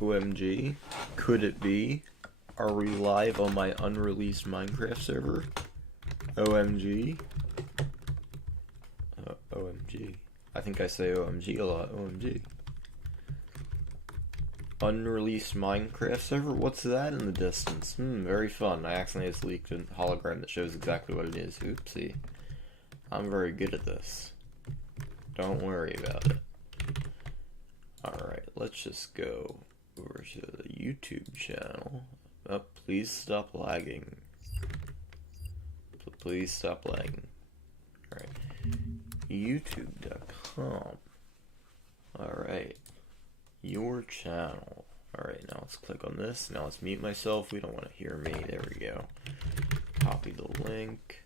OMG. Could it be? Are we live on my unreleased Minecraft server? OMG. OMG. I think I say OMG a lot. OMG. Unreleased Minecraft server? What's that in the distance? Very fun. I accidentally just leaked a hologram that shows exactly what it is. Oopsie. I'm very good at this. Don't worry about it. Alright, let's just go over to the YouTube channel. Oh, please stop lagging. Please stop lagging. Alright. YouTube.com. Alright. Your channel. Alright, now let's click on this. Now let's mute myself. We don't want to hear me. There we go. Copy the link.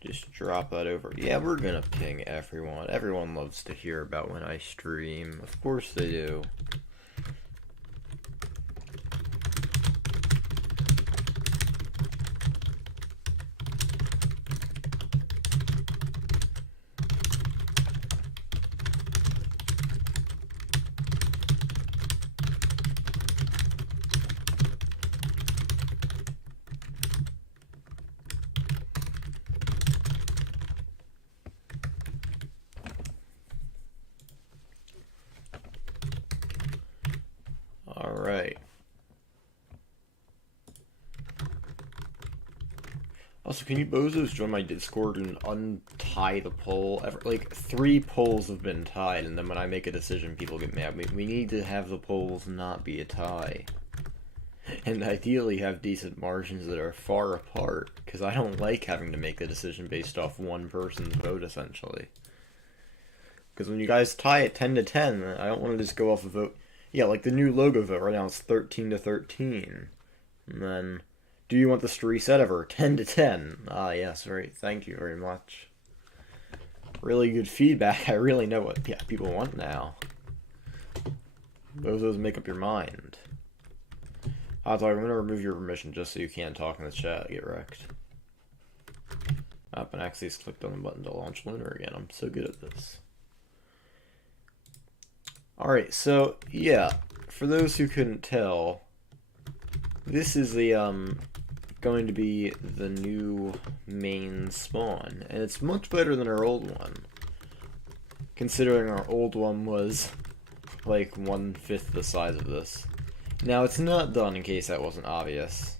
Just drop that over. Yeah, we're gonna ping everyone. Everyone loves to hear about when I stream. Of course they do. Alright. Also, can you bozos join my Discord and untie the poll? Like, 3 polls have been tied, and then when I make a decision, people get mad. We need to have the polls not be a tie. And ideally have decent margins that are far apart, because I don't like having to make the decision based off one person's vote, essentially. Because when you guys tie it 10 to 10, I don't want to just go off a vote. Yeah, like the new logo vote right now is 13 to 13. And then, do you want this to reset ever? 10 to 10. Ah, yes, thank you very much. Really good feedback. I really know what people want now. Those make up your mind. Hot dog, I'm gonna remove your permission just so you can't talk in the chat. Get wrecked. Up and actually clicked on the button to launch Lunar again. I'm so good at this. Alright, so, yeah, for those who couldn't tell, this is the, going to be the new main spawn, and it's much better than our old one, considering our old one was, like, 1/5 the size of this. Now, it's not done, in case that wasn't obvious,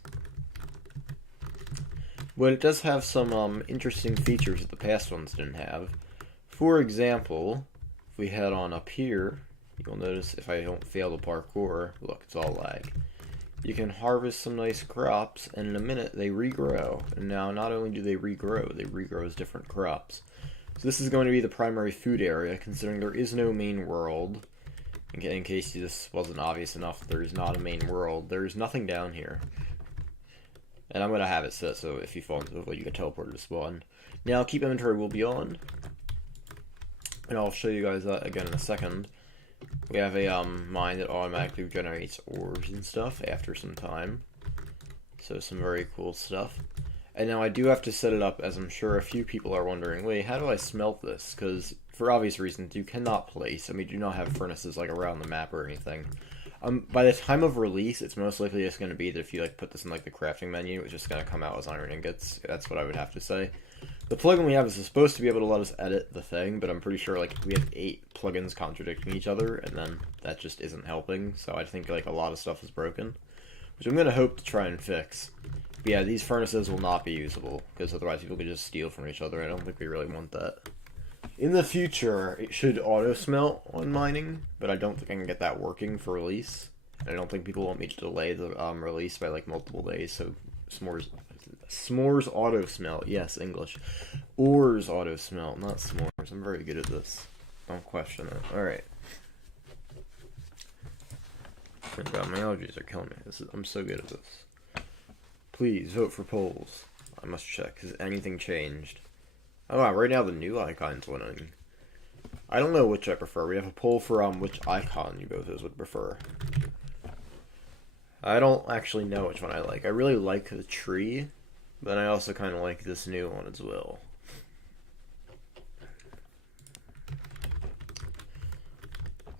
but it does have some, interesting features that the past ones didn't have. For example, if we head on up here, you'll notice if I don't fail the parkour, look, it's all lag. You can harvest some nice crops, and in a minute they regrow. And now not only do they regrow as different crops. So this is going to be the primary food area, considering there is no main world. In case this wasn't obvious enough, there is not a main world. There is nothing down here. And I'm going to have it set so if you fall into the hole, you get teleported to spawn. Now, keep inventory will be on. And I'll show you guys that again in a second. We have a mine that automatically generates ores and stuff after some time. So some very cool stuff. And now I do have to set it up, as I'm sure a few people are wondering, wait, how do I smelt this? Because for obvious reasons, you cannot place, and we do not have furnaces like around the map or anything. By the time of release, it's most likely just going to be that if you like put this in like the crafting menu, it's just going to come out as iron ingots. That's what I would have to say. The plugin we have is supposed to be able to let us edit the thing, but I'm pretty sure like we have 8 plugins contradicting each other, and then that just isn't helping. So I think like a lot of stuff is broken, which I'm going to hope to try and fix. But yeah, these furnaces will not be usable, because otherwise people could just steal from each other. I don't think we really want that. In the future, it should auto-smelt on mining, but I don't think I can get that working for release. And I don't think people want me to delay the release by like multiple days, so S'mores auto-smelt, yes, English. Ores auto-smelt, not s'mores. I'm very good at this. Don't question it. Alright. Oh god, my allergies are killing me. I'm so good at this. Please, vote for polls. I must check. Has anything changed? Oh wow, right now the new icon's winning. I don't know which I prefer. We have a poll for which icon you both would prefer. I don't actually know which one I like. I really like the tree, but I also kind of like this new one as well.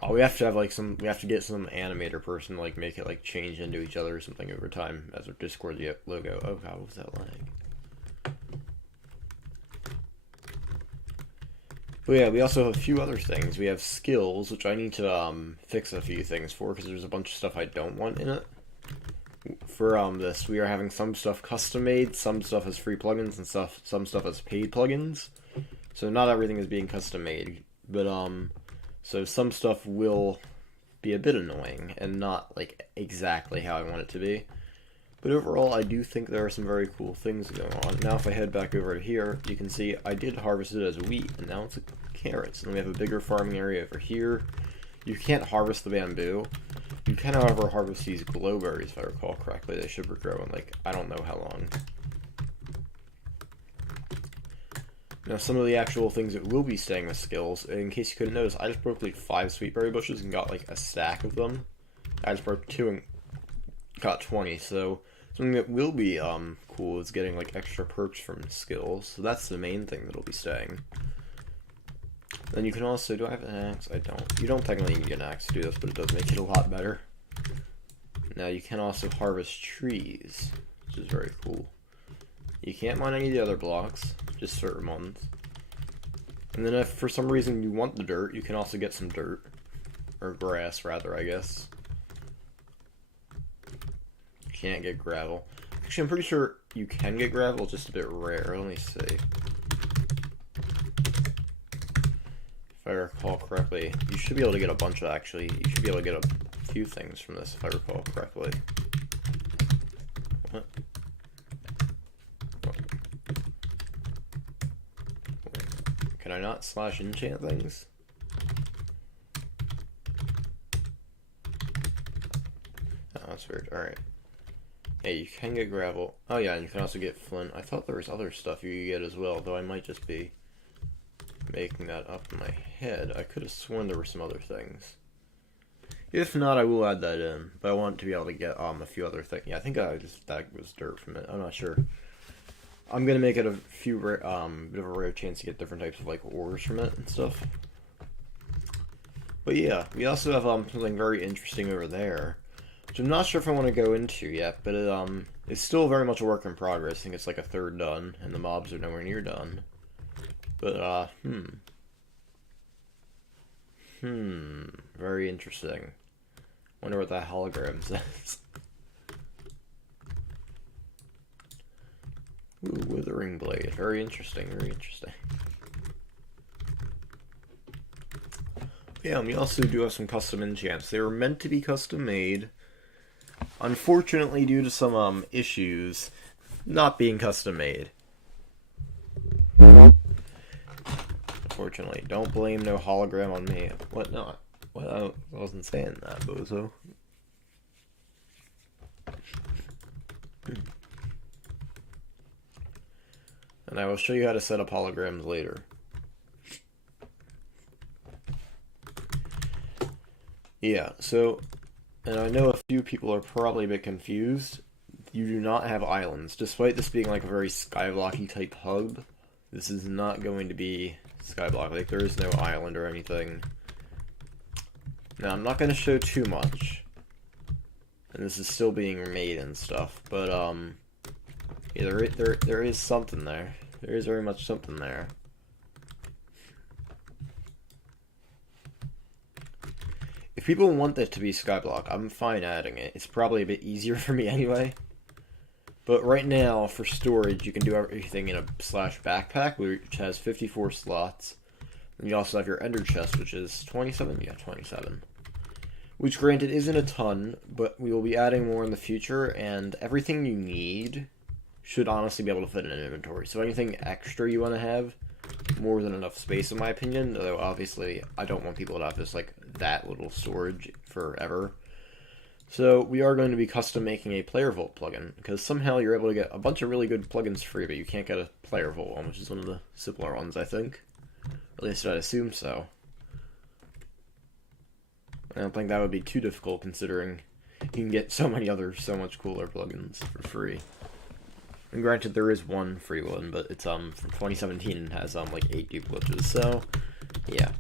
Oh, we have to have like we have to get some animator person to like make it like change into each other or something over time as our Discord logo. Oh god, what was that lag? But yeah, we also have a few other things. We have skills, which I need to fix a few things for because there's a bunch of stuff I don't want in it. For this, we are having some stuff custom made, some stuff as free plugins, and some stuff as paid plugins. So not everything is being custom made, but so some stuff will be a bit annoying and not like exactly how I want it to be. But overall, I do think there are some very cool things going on. Now if I head back over to here, you can see I did harvest it as wheat, and now it's carrots. And we have a bigger farming area over here. You can't harvest the bamboo. You can, however, harvest these glowberries, if I recall correctly. They should regrow in, like, I don't know how long. Now, some of the actual things that will be staying with skills, in case you couldn't notice, I just broke, like, 5 sweetberry bushes and got, like, a stack of them. I just broke 2 and got 20, so something that will be, cool is getting, like, extra perks from skills. So that's the main thing that'll be staying. Then you can also, do I have an axe? I don't. You don't technically need an axe to do this, but it does make it a lot better. Now you can also harvest trees, which is very cool. You can't mine any of the other blocks, just certain ones. And then if for some reason you want the dirt, you can also get some dirt. Or grass, rather, I guess. You can't get gravel. Actually, I'm pretty sure you can get gravel, just a bit rare. Let me see. If I recall correctly, you should be able to get a bunch of, actually, you should be able to get a few things from this, if I recall correctly. What? Can I not slash enchant things? Oh, that's weird. Alright. Yeah, you can get gravel. Oh yeah, and you can also get flint. I thought there was other stuff you could get as well, though I might just be making that up in my head. I could have sworn there were some other things. If not, I will add that in. But I want to be able to get a few other things. Yeah, I think that was dirt from it. I'm not sure. I'm gonna make it a few bit of a rare chance to get different types of like ores from it and stuff. But yeah, we also have something very interesting over there, which I'm not sure if I want to go into yet. But it's still very much a work in progress. I think it's like a third done, and the mobs are nowhere near done. But, very interesting. Wonder what that hologram says. Ooh, withering blade. Very interesting, very interesting. Yeah, and we also do have some custom enchants. They were meant to be custom made. Unfortunately, due to some, issues, not being custom made. Unfortunately, don't blame no hologram on me. What not? Well, I wasn't saying that, bozo. And I will show you how to set up holograms later. Yeah, so, and I know a few people are probably a bit confused. You do not have islands. Despite this being like a very skyblocky type hub, this is not going to be skyblock. Like, there is no island or anything. Now, I'm not going to show too much. And this is still being made and stuff, but, yeah, there is something there. There is very much something there. If people want that to be skyblock, I'm fine adding it. It's probably a bit easier for me anyway. But right now, for storage, you can do everything in a /backpack, which has 54 slots. And you also have your ender chest, which is 27? Yeah, 27. Which, granted, isn't a ton, but we will be adding more in the future, and everything you need should honestly be able to fit in an inventory. So anything extra you want to have, more than enough space in my opinion, though obviously I don't want people to have just like that little storage forever. So we are going to be custom making a player vault plugin, because somehow you're able to get a bunch of really good plugins free, but you can't get a player vault one, which is one of the simpler ones, I think. At least I'd assume so. I don't think that would be too difficult, considering you can get so many other, so much cooler plugins for free. And granted, there is one free one, but it's from 2017 and has like 8 duplicates, so yeah.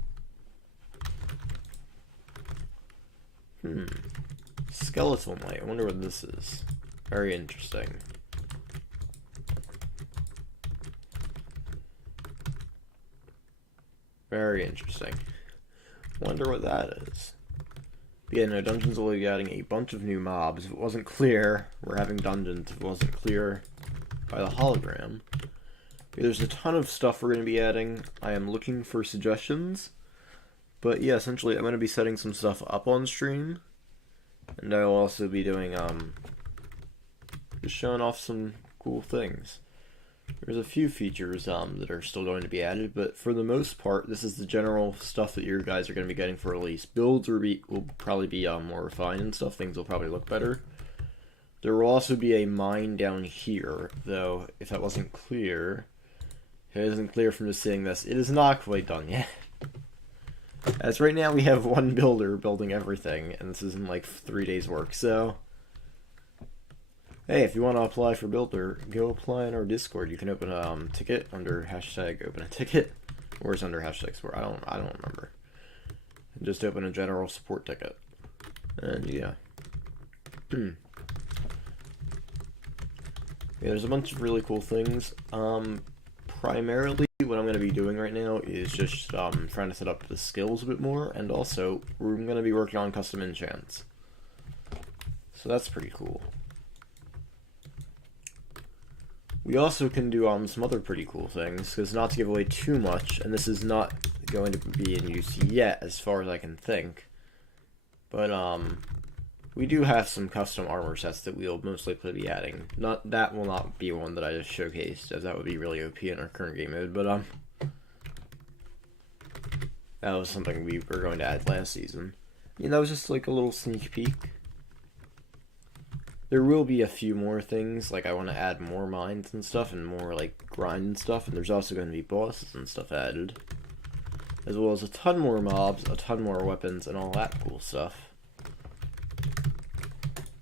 Skeletal Knight. I wonder what this is. Very interesting. Very interesting. Wonder what that is. But yeah, no, dungeons will be adding a bunch of new mobs. If it wasn't clear, we're having dungeons. If it wasn't clear by the hologram. There's a ton of stuff we're going to be adding. I am looking for suggestions. But yeah, essentially I'm going to be setting some stuff up on stream. And I'll also be doing, just showing off some cool things. There's a few features that are still going to be added, but for the most part, this is the general stuff that you guys are going to be getting for release. Builds will probably be more refined and stuff. Things will probably look better. There will also be a mine down here, though, if that wasn't clear. If it isn't clear from just seeing this, it is not quite done yet. As right now, we have one builder building everything, and this is in like 3 days' work, so... Hey, if you want to apply for Builder, go apply in our Discord. You can open a ticket under hashtag open a ticket, or it's under hashtag support. I don't remember. And just open a general support ticket, and yeah. Yeah, there's a bunch of really cool things. Primarily, what I'm going to be doing right now is just trying to set up the skills a bit more, and also we're going to be working on custom enchants. So that's pretty cool. We also can do some other pretty cool things, because not to give away too much, and this is not going to be in use yet, as far as I can think, but we do have some custom armor sets that we'll most likely be adding. That will not be one that I just showcased, as that would be really OP in our current game mode, but that was something we were going to add last season. Yeah, that was just like a little sneak peek. There will be a few more things, like I want to add more mines and stuff, and more like grind and stuff, and there's also going to be bosses and stuff added. As well as a ton more mobs, a ton more weapons, and all that cool stuff.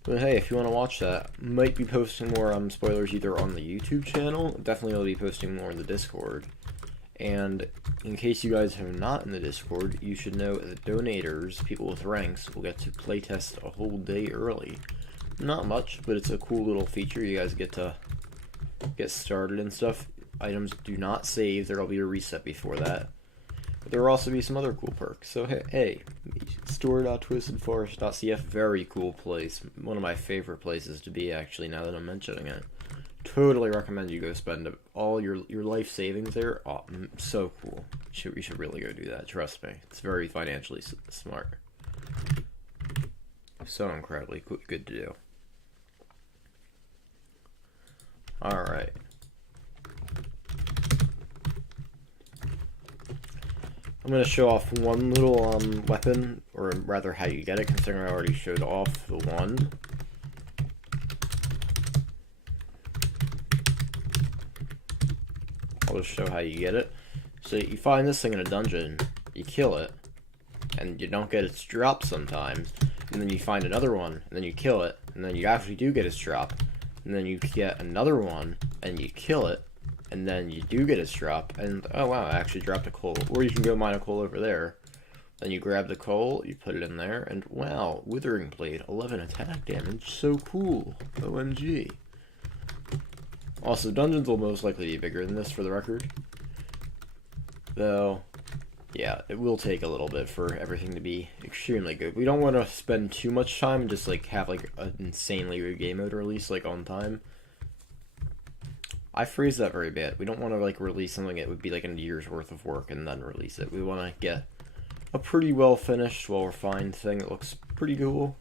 But hey, if you want to watch that, might be posting more spoilers either on the YouTube channel, definitely I'll be posting more in the Discord. And in case you guys are not in the Discord, you should know that donators, people with ranks, will get to playtest a whole day early. Not much, but it's a cool little feature. You guys get to get started and stuff. Items do not save. There will be a reset before that. But there will also be some other cool perks. So hey, store.twistedforest.cf, very cool place. One of my favorite places to be, actually, now that I'm mentioning it. Totally recommend you go spend all your life savings there. Oh, so cool. You should really go do that. Trust me. It's very financially smart. So incredibly good to do. Alright. I'm going to show off one little weapon, or rather how you get it, considering I already showed off the wand. I'll just show how you get it. So you find this thing in a dungeon, you kill it, and you don't get its drop sometimes, and then you find another one, and then you kill it, and then you actually do get its drop, and then you get another one, and you kill it, and then you do get its drop, and oh wow, I actually dropped a coal. Or you can go mine a coal over there. Then you grab the coal, you put it in there, and wow, Withering Blade, 11 attack damage, so cool, OMG. Also, dungeons will most likely be bigger than this, for the record. Though, yeah, it will take a little bit for everything to be extremely good. We don't want to spend too much time and just like have like an insanely good game mode release like on time. I phrased that very bad. We don't want to like release something that would be like a year's worth of work and then release it. We want to get a pretty well finished, well refined thing that looks pretty cool,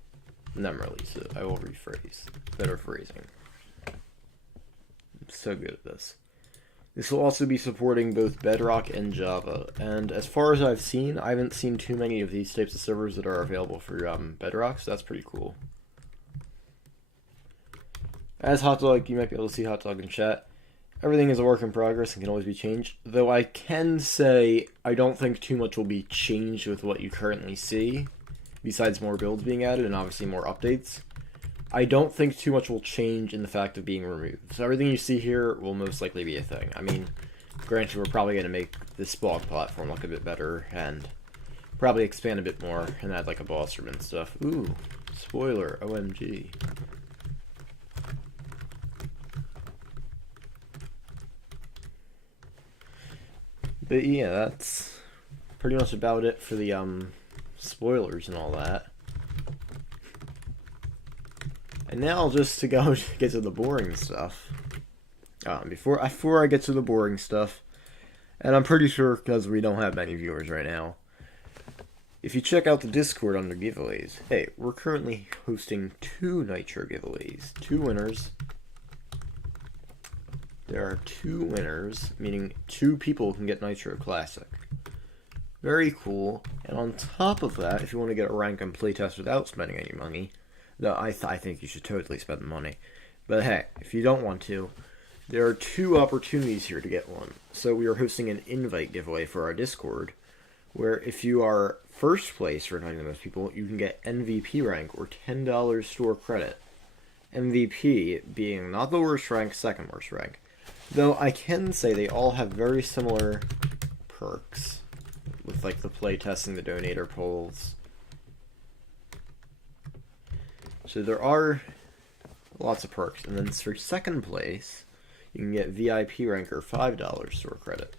and then release it. I will rephrase. Better phrasing. I'm so good at this. This will also be supporting both Bedrock and Java, and as far as I've seen, I haven't seen too many of these types of servers that are available for Bedrock, so that's pretty cool. As Hot Dog, you might be able to see Hot Dog in chat. Everything is a work in progress and can always be changed, though I can say I don't think too much will be changed with what you currently see, besides more builds being added and obviously more updates. I don't think too much will change in the fact of being removed. So everything you see here will most likely be a thing. I mean, granted, we're probably going to make this blog platform look a bit better, and Probably expand a bit more and add like a boss room and stuff. Ooh, spoiler, OMG. But yeah, that's pretty much about it for the spoilers and all that. And now just to go get to the boring stuff. Before I get to the boring stuff, and I'm pretty sure because we don't have many viewers right now, if you check out the Discord under giveaways, hey, we're currently hosting 2 Nitro giveaways. 2 winners. There are 2 winners, meaning 2 people can get Nitro Classic. Very cool. And on top of that, if you want to get a rank and playtest without spending any money, though I think you should totally spend the money. But hey, if you don't want to, there are 2 opportunities here to get one. So we are hosting an invite giveaway for our Discord, where if you are first place for inviting those people, you can get MVP rank or $10 store credit. MVP being not the worst rank, second worst rank. Though I can say they all have very similar perks, with like the playtesting, the donator polls. So there are lots of perks. And then for second place, you can get VIP rank or $5 store credit.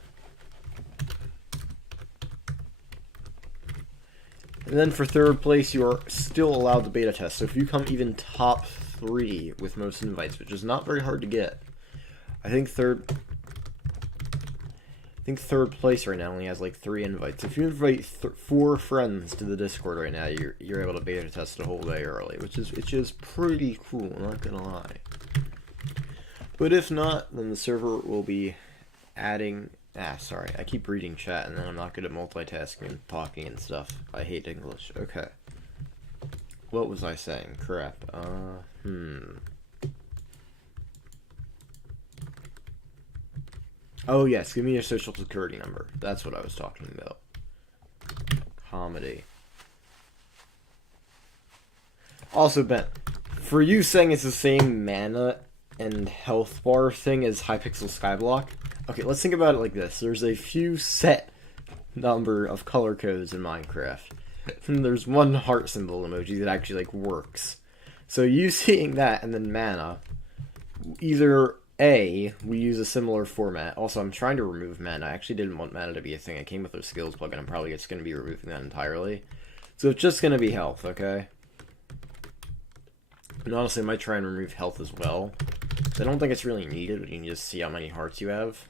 And then for third place, you are still allowed to beta test. So if you come even top 3 with most invites, which is not very hard to get, I think third place right now only has like 3 invites. If you invite 4 friends to the Discord right now, you're able to beta test a whole day early, which is pretty cool. I'm not gonna lie. But if not, then the server will be adding. Sorry, I keep reading chat and then I'm not good at multitasking and talking and stuff. I hate English. Okay. What was I saying? Crap. Oh yes, give me your social security number. That's what I was talking about. Comedy. Also, Ben, for you saying it's the same mana and health bar thing as Hypixel Skyblock, okay, let's think about it like this. There's a few set number of color codes in Minecraft. And there's one heart symbol emoji that actually like works. So you seeing that and then mana, either A, we use a similar format. Also, I'm trying to remove mana. I actually didn't want mana to be a thing. It came with a skills plugin. I'm probably just going to be removing that entirely. So it's just going to be health, okay? And honestly, I might try and remove health as well. I don't think it's really needed, but you can just see how many hearts you have.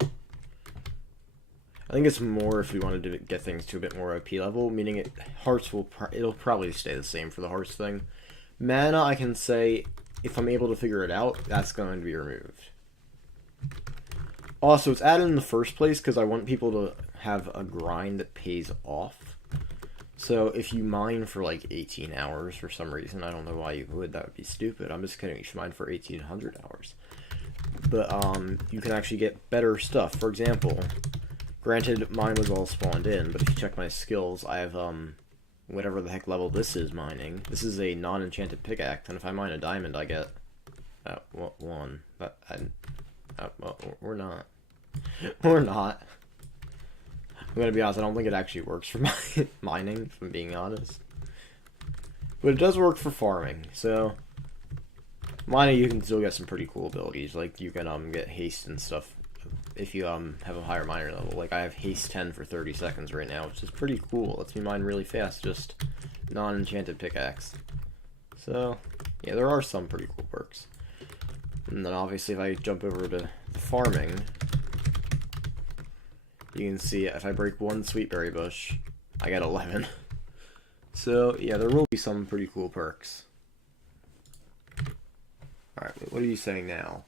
I think it's more if we wanted to get things to a bit more OP level, meaning it'll probably stay the same for the hearts thing. Mana, I can say, if I'm able to figure it out, that's going to be removed. Also, it's added in the first place because I want people to have a grind that pays off. So if you mine for like 18 hours for some reason, I don't know why you would, that would be stupid. I'm just kidding, you should mine for 1800 hours. But you can actually get better stuff. For example, granted mine was all spawned in, but if you check my skills, I have whatever the heck level this is mining. This is a non-enchanted pickaxe, and if I mine a diamond, I get 1. But well, we're not. We're not. I'm gonna be honest, I don't think it actually works for mining, if I'm being honest. But it does work for farming, so mining you can still get some pretty cool abilities, like you can get haste and stuff if you have a higher miner level. Like I have haste 10 for 30 seconds right now, which is pretty cool. Lets me mine really fast, just non-enchanted pickaxe. So yeah, there are some pretty cool perks. And then obviously if I jump over to the farming, you can see if I break 1 sweetberry bush, I get 11. So yeah, there will be some pretty cool perks. Alright, what are you saying now?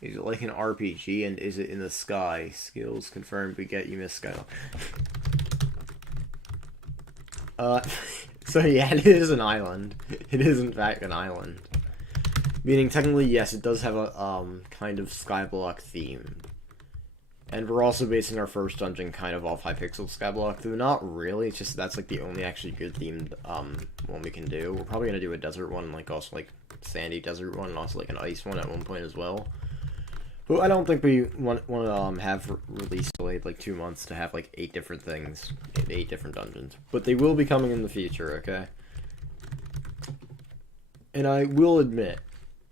Is it like an RPG, and is it in the sky? Skills confirmed, we get you, Miss Skylar. So yeah, it is an island. It is in fact an island. Meaning, technically, yes, it does have a kind of Skyblock theme. And we're also basing our first dungeon kind of off Hypixel Skyblock, though not really, it's just that's like the only actually good themed one we can do. We're probably gonna do a desert one, like also like sandy desert one, and also like an ice one at one point as well. But I don't think we want to have release delayed like 2 months to have like 8 different things, 8 different dungeons. But they will be coming in the future, okay? And I will admit,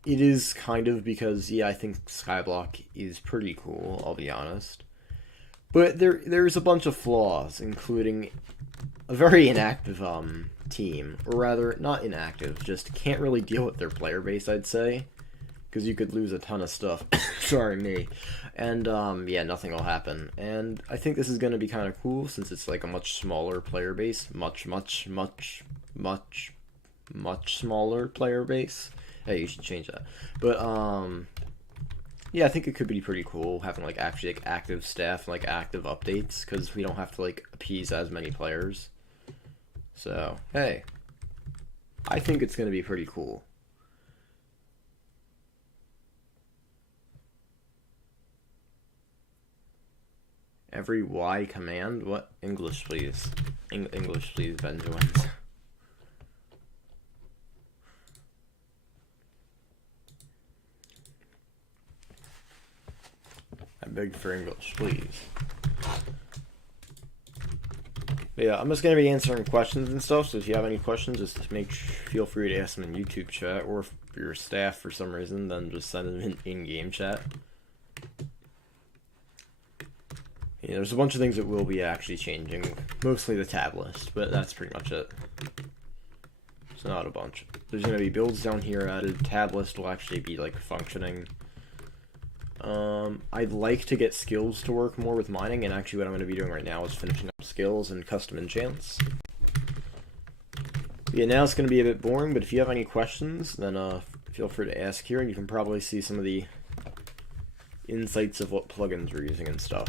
it is kind of because, yeah, I think Skyblock is pretty cool, I'll be honest. But there's a bunch of flaws, including a very inactive team, or rather, not inactive, just can't really deal with their player base, I'd say, because you could lose a ton of stuff. Sorry, me. And yeah, nothing will happen. And I think this is going to be kind of cool since it's like a much smaller player base, much smaller player base. Hey, you should change that. But yeah, I think it could be pretty cool having like actually like active staff and like active updates because we don't have to like appease as many players. So, hey, I think it's going to be pretty cool. Every Y command? What? English, please. English, please, Benjamin. I beg for English, please. But yeah, I'm just going to be answering questions and stuff, so if you have any questions, just feel free to ask them in YouTube chat, or if your staff for some reason, then just send them in game chat. Yeah, there's a bunch of things that will be actually changing, mostly the tab list, but that's pretty much it. It's not a bunch. There's going to be builds down here added, tab list will actually be like functioning. I'd like to get skills to work more with mining, and actually what I'm going to be doing right now is finishing up skills and custom enchants. Yeah, now it's going to be a bit boring, but if you have any questions, then feel free to ask here, and you can probably see some of the insights of what plugins we're using and stuff.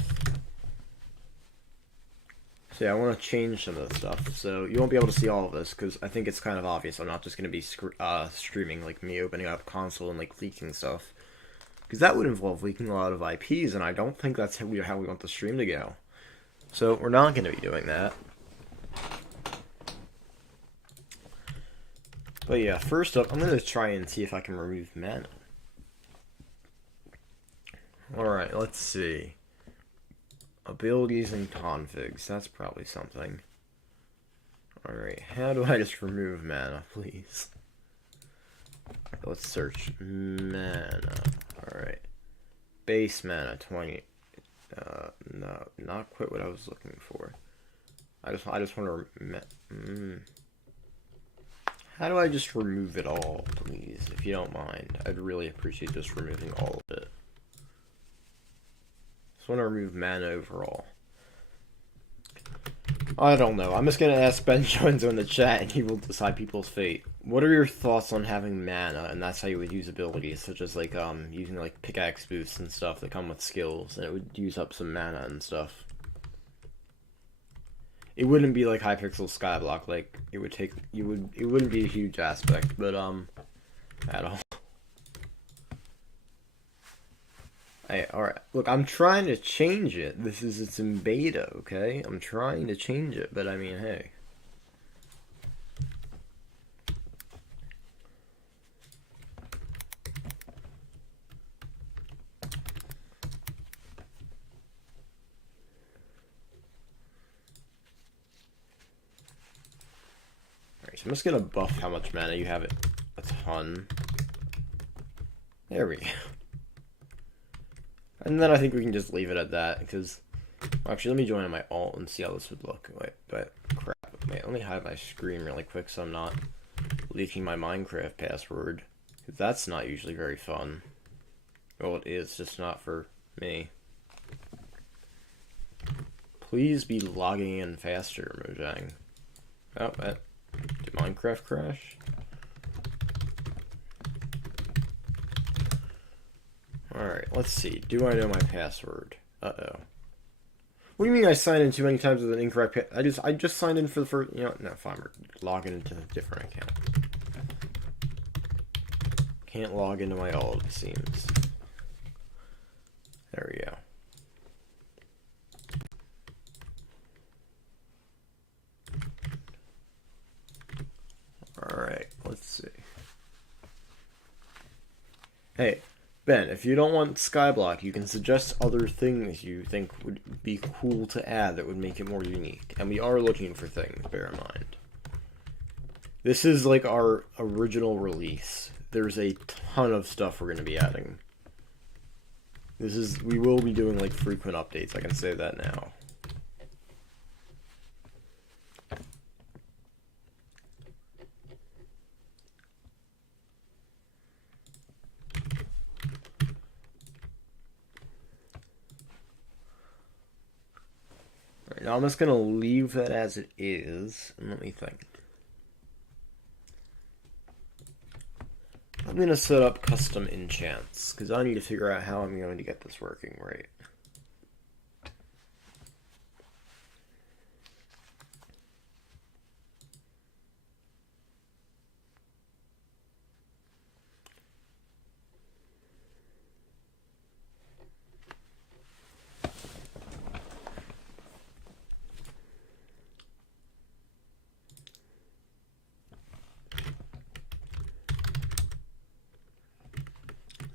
So yeah, I want to change some of the stuff, so you won't be able to see all of this, because I think it's kind of obvious. I'm not just going to be streaming like me opening up console and like leaking stuff. Because that would involve leaking a lot of IPs, and I don't think that's how we want the stream to go. So we're not going to be doing that. But yeah, first up, I'm going to try and see if I can remove mana. Alright, let's see. Abilities and configs, that's probably something. Alright, how do I just remove mana, please? Let's search mana. Alright. Base mana, 20. No, not quite what I was looking for. I just want to... How do I just remove it all, please? If you don't mind. I'd really appreciate just removing all of it. Just want to remove mana overall. I don't know. I'm just going to ask Ben Jones in the chat, and he will decide people's fate. What are your thoughts on having mana, and that's how you would use abilities, such as, like, using, like, pickaxe boosts and stuff that come with skills, and it would use up some mana and stuff. It wouldn't be like Hypixel Skyblock, like, it wouldn't be a huge aspect, but, at all. Hey, alright, look, I'm trying to change it. It's in beta, okay? I'm trying to change it, but I mean, hey. Alright, so I'm just gonna buff how much mana you have it. A ton. There we go. And then I think we can just leave it at that, because... Actually, let me join on my alt and see how this would look. Wait, but crap. Wait, let me hide my screen really quick so I'm not leaking my Minecraft password. Because that's not usually very fun. Well, it is, just not for me. Please be logging in faster, Mojang. Oh, did Minecraft crash? Alright, let's see. Do I know my password? Uh-oh. What do you mean I signed in too many times with an incorrect I just signed in for the first... You know, no, fine. We're logging into a different account. Can't log into my alt, it seems. There we go. Alright, let's see. Hey, Ben, if you don't want Skyblock, you can suggest other things you think would be cool to add that would make it more unique. And we are looking for things, bear in mind. This is like our original release. There's a ton of stuff we're going to be adding. We will be doing like frequent updates, I can say that now. Alright, now I'm just going to leave that as it is, and let me think. I'm going to set up custom enchants, because I need to figure out how I'm going to get this working right.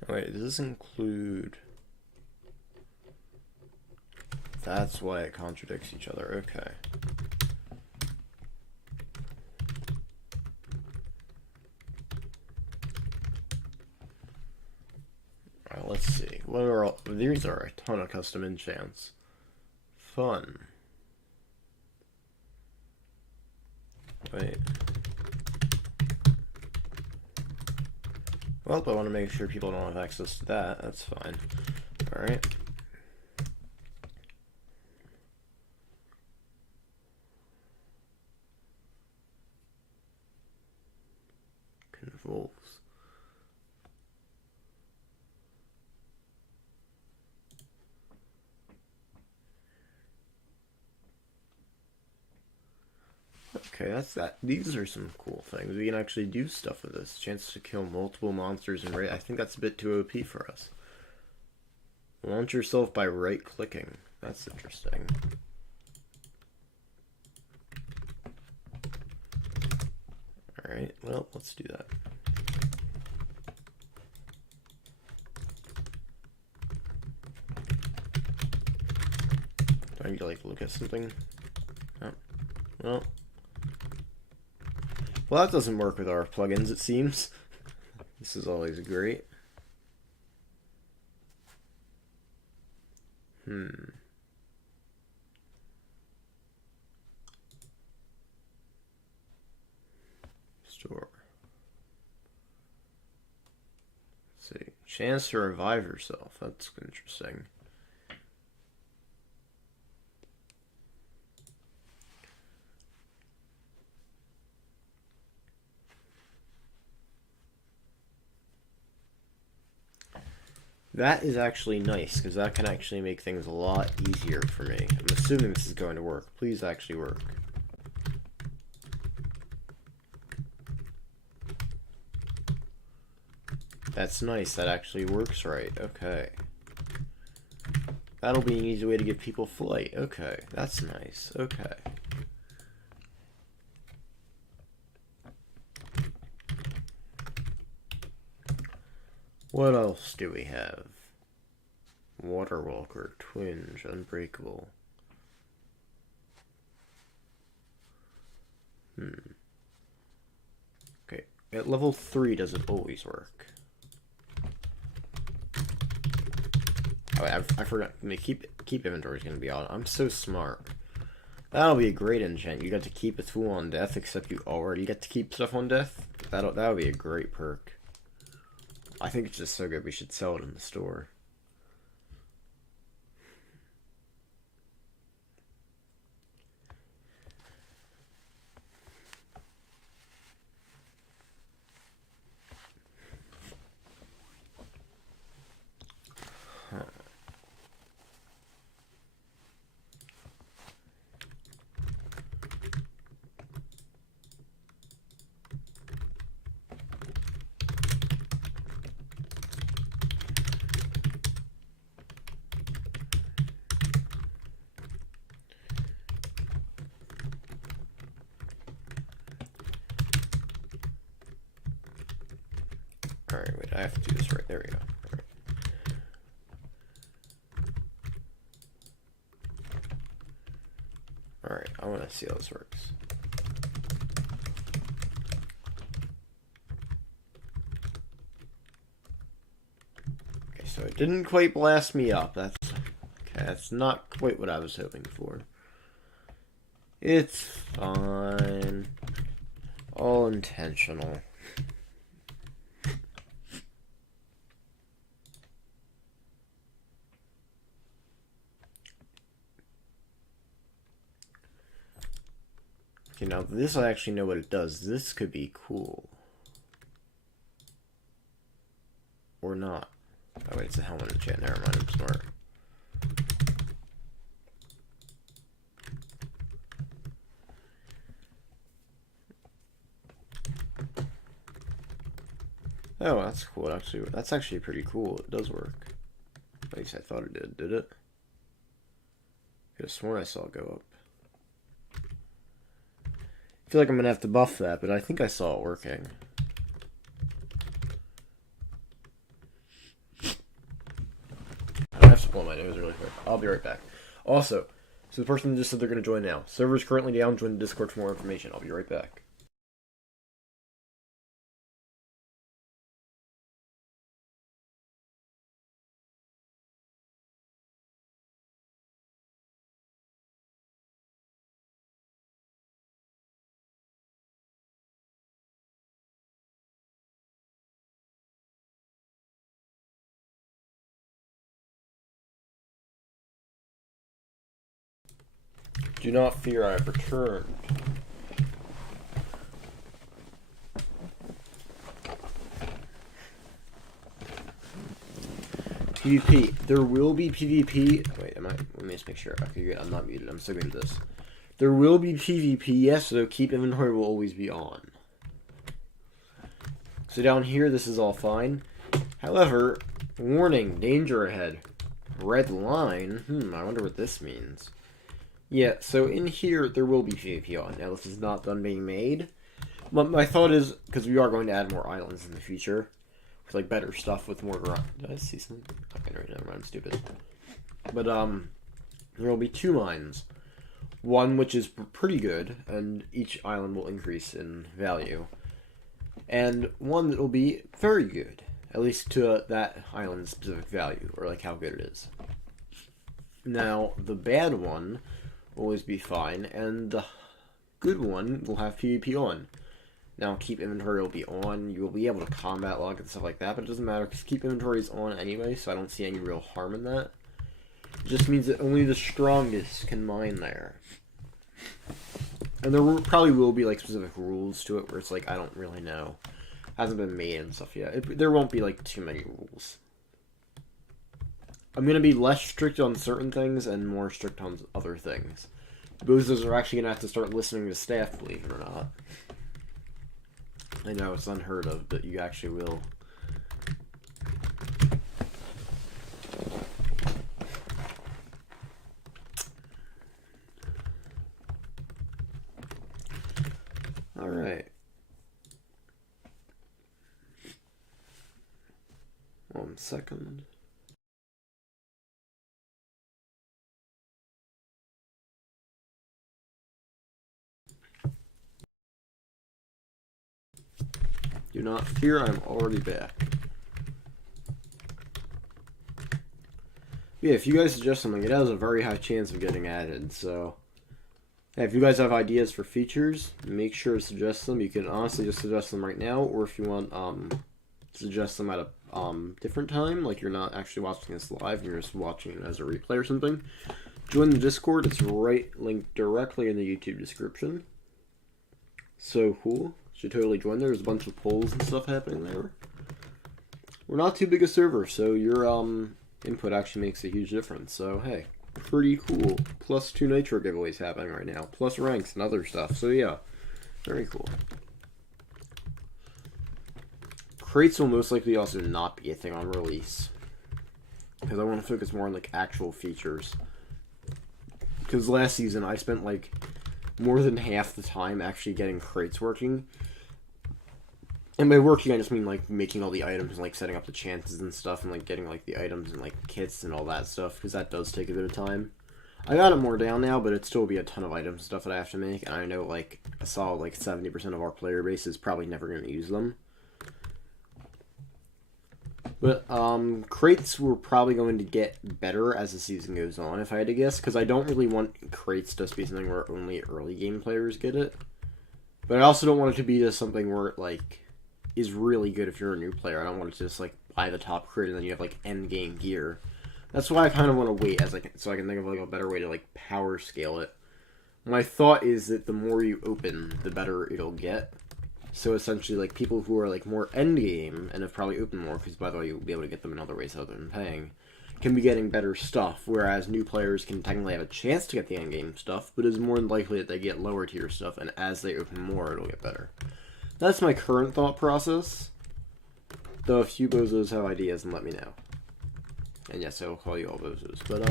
Wait, does this include... That's why it contradicts each other, okay. Alright, let's see. What are all... These are a ton of custom enchants. Fun. Wait. Well, I want to make sure people don't have access to that. That's fine. Alright. Convulse. Okay, that's that. These are some cool things. We can actually do stuff with this. Chance to kill multiple monsters and I think that's a bit too OP for us. Launch yourself by right-clicking. That's interesting. Alright, well, let's do that. Do I need to, like, look at something? Oh. Well... Well, that doesn't work with our plugins, it seems. This is always great. Store. Let's see. Chance to revive yourself. That's interesting. That is actually nice, because that can actually make things a lot easier for me. I'm assuming this is going to work. Please actually work. That's nice. That actually works right. Okay. That'll be an easy way to give people flight. Okay. That's nice. Okay. What else do we have? Waterwalker, Twinge, Unbreakable. Okay, at level 3, does it always work? Oh, I forgot. I mean, keep inventory is going to be on. I'm so smart. That'll be a great enchant. You got to keep a tool on death, except you already get to keep stuff on death. That'll be a great perk. I think it's just so good we should sell it in the store. Alright, wait, I have to do this right. There we go. Right. Alright, I want to see how this works. Okay, so it didn't quite blast me up. That's okay, that's not quite what I was hoping for. It's fine. All intentional. Okay, now this I actually know what it does. This could be cool. Or not. Oh wait, it's a helmet in chat. Never mind, I'm smart. Oh, that's cool. Actually, that's actually pretty cool. It does work. At least I thought it did. Did it? I could have sworn I saw it go up. I feel like I'm gonna have to buff that, but I think I saw it working. I have to blow my nose really quick. I'll be right back. Also, so the person just said they're gonna join now. Server is currently down. Join the Discord for more information. I'll be right back. Do not fear, I have returned. PvP. There will be PvP. Wait, let me just make sure. Okay, good. I'm not muted. I'm so good at this. There will be PvP, yes, so keep inventory will always be on. So down here, this is all fine. However, warning, danger ahead. Red line. I wonder what this means. Yeah, so in here, there will be PvP on. Now, this is not done being made. But my thought is, because we are going to add more islands in the future, with, like, better stuff with more grind. Did I see something? Okay, never mind, I'm stupid. But, there will be 2 mines. One which is pretty good, and each island will increase in value. And one that will be very good, at least to that island's specific value, or, like, how good it is. Now, the bad one will always be fine, and the good one will have PvP on. Now, keep inventory will be on. You will be able to combat log and stuff like that, but it doesn't matter because keep inventory is on anyway, so I don't see any real harm in that. It just means that only the strongest can mine there. And there probably will be, like, specific rules to it where it's like, I don't really know. Hasn't been made and stuff yet. There won't be, like, too many rules. I'm going to be less strict on certain things and more strict on other things. Boozers are actually going to have to start listening to staff, believe it or not. I know, it's unheard of, but you actually will. Alright. 1 second. Do not fear, I'm already back. Yeah, if you guys suggest something, it has a very high chance of getting added, so... Hey, if you guys have ideas for features, make sure to suggest them. You can honestly just suggest them right now, or if you want, suggest them at a different time, like you're not actually watching this live, you're just watching it as a replay or something. Join the Discord, it's linked directly in the YouTube description. So cool. Should totally join there. There's a bunch of polls and stuff happening there. We're not too big a server, so your input actually makes a huge difference. So hey, pretty cool. Plus 2 nitro giveaways happening right now. Plus ranks and other stuff. So yeah, very cool. Crates will most likely also not be a thing on release. Because I want to focus more on like actual features. Because last season I spent like more than half the time actually getting crates working. And by working, I just mean, like, making all the items and, like, setting up the chances and stuff and, like, getting, like, the items and, like, kits and all that stuff, because that does take a bit of time. I got it more down now, but it'd still be a ton of items and stuff that I have to make, and I know, like, I saw, like, 70% of our player base is probably never going to use them. But, crates were probably going to get better as the season goes on, if I had to guess, because I don't really want crates to just be something where only early game players get it. But I also don't want it to be just something where it, like, is really good if you're a new player. I don't want it to just, like, buy the top crate and then you have, like, end game gear. That's why I kind of want to wait so I can think of, like, a better way to, like, power scale it. My thought is that the more you open, the better it'll get. So essentially, like, people who are, like, more endgame, and have probably opened more, because by the way, you'll be able to get them in other ways other than paying, can be getting better stuff, whereas new players can technically have a chance to get the endgame stuff, but it's more likely that they get lower tier stuff, and as they open more, it'll get better. That's my current thought process, though if you bozos have ideas, then let me know. And yes, I will call you all bozos, but,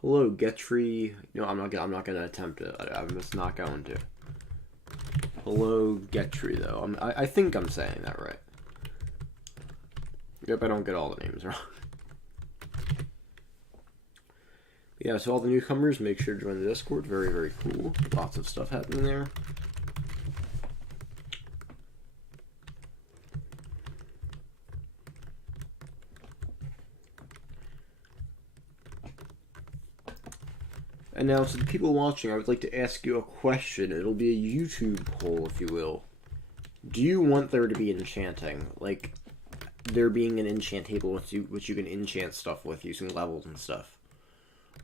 hello, Getry. No, I'm not gonna attempt it. I'm just not going to. Hello, Getry, though. I think I'm saying that right. Yep, I don't get all the names wrong. Yeah, so all the newcomers, make sure to join the Discord. Very, very cool. Lots of stuff happening there. And now, to the people watching, I would like to ask you a question. It'll be a YouTube poll, if you will. Do you want there to be enchanting? Like, there being an enchant table which you can enchant stuff with using levels and stuff?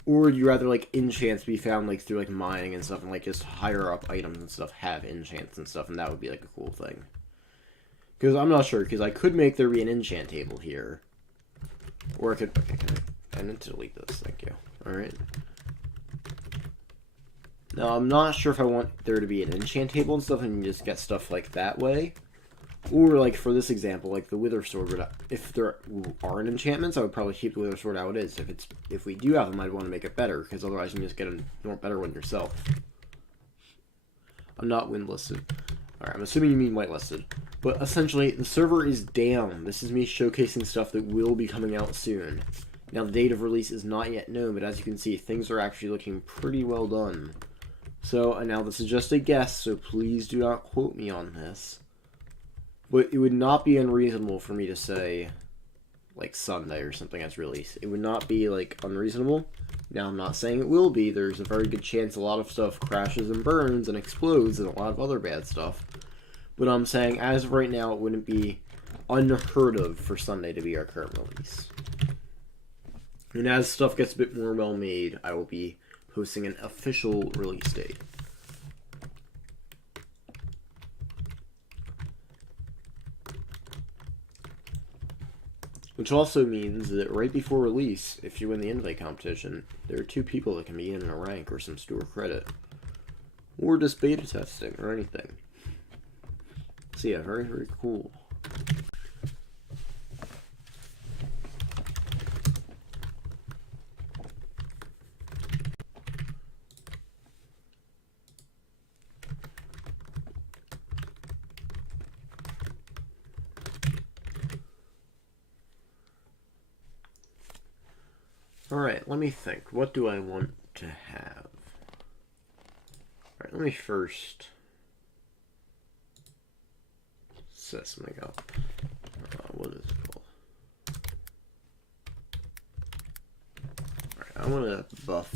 Or would you rather, like, enchants be found, like, through, like, mining and stuff, and, like, just higher up items and stuff have enchants and stuff, and that would be, like, a cool thing? Because I'm not sure, because I could make there be an enchant table here. Or I could... Okay, I need to delete this, thank you. Alright. Now, I'm not sure if I want there to be an enchant table and stuff, and you just get stuff like that way. Or, like, for this example, like the Wither Sword, if there aren't enchantments, I would probably keep the Wither Sword how it is. If we do have them, I'd want to make it better, because otherwise you can just get a better one yourself. I'm not windlisted. Alright, I'm assuming you mean whitelisted. But essentially, the server is down. This is me showcasing stuff that will be coming out soon. Now, the date of release is not yet known, but as you can see, things are actually looking pretty well done. So, and now this is just a guess, so please do not quote me on this. But it would not be unreasonable for me to say, like, Sunday or something as release. It would not be, like, unreasonable. Now, I'm not saying it will be. There's a very good chance a lot of stuff crashes and burns and explodes and a lot of other bad stuff. But I'm saying, as of right now, it wouldn't be unheard of for Sunday to be our current release. And as stuff gets a bit more well-made, I will be posting an official release date. Which also means that right before release, if you win the invite competition, there are 2 people that can be in a rank or some store credit. Or just beta testing or anything. So yeah, very, very cool. Alright, let me think. What do I want to have? Alright, let me first set something up. What is it called? Alright, I want to buff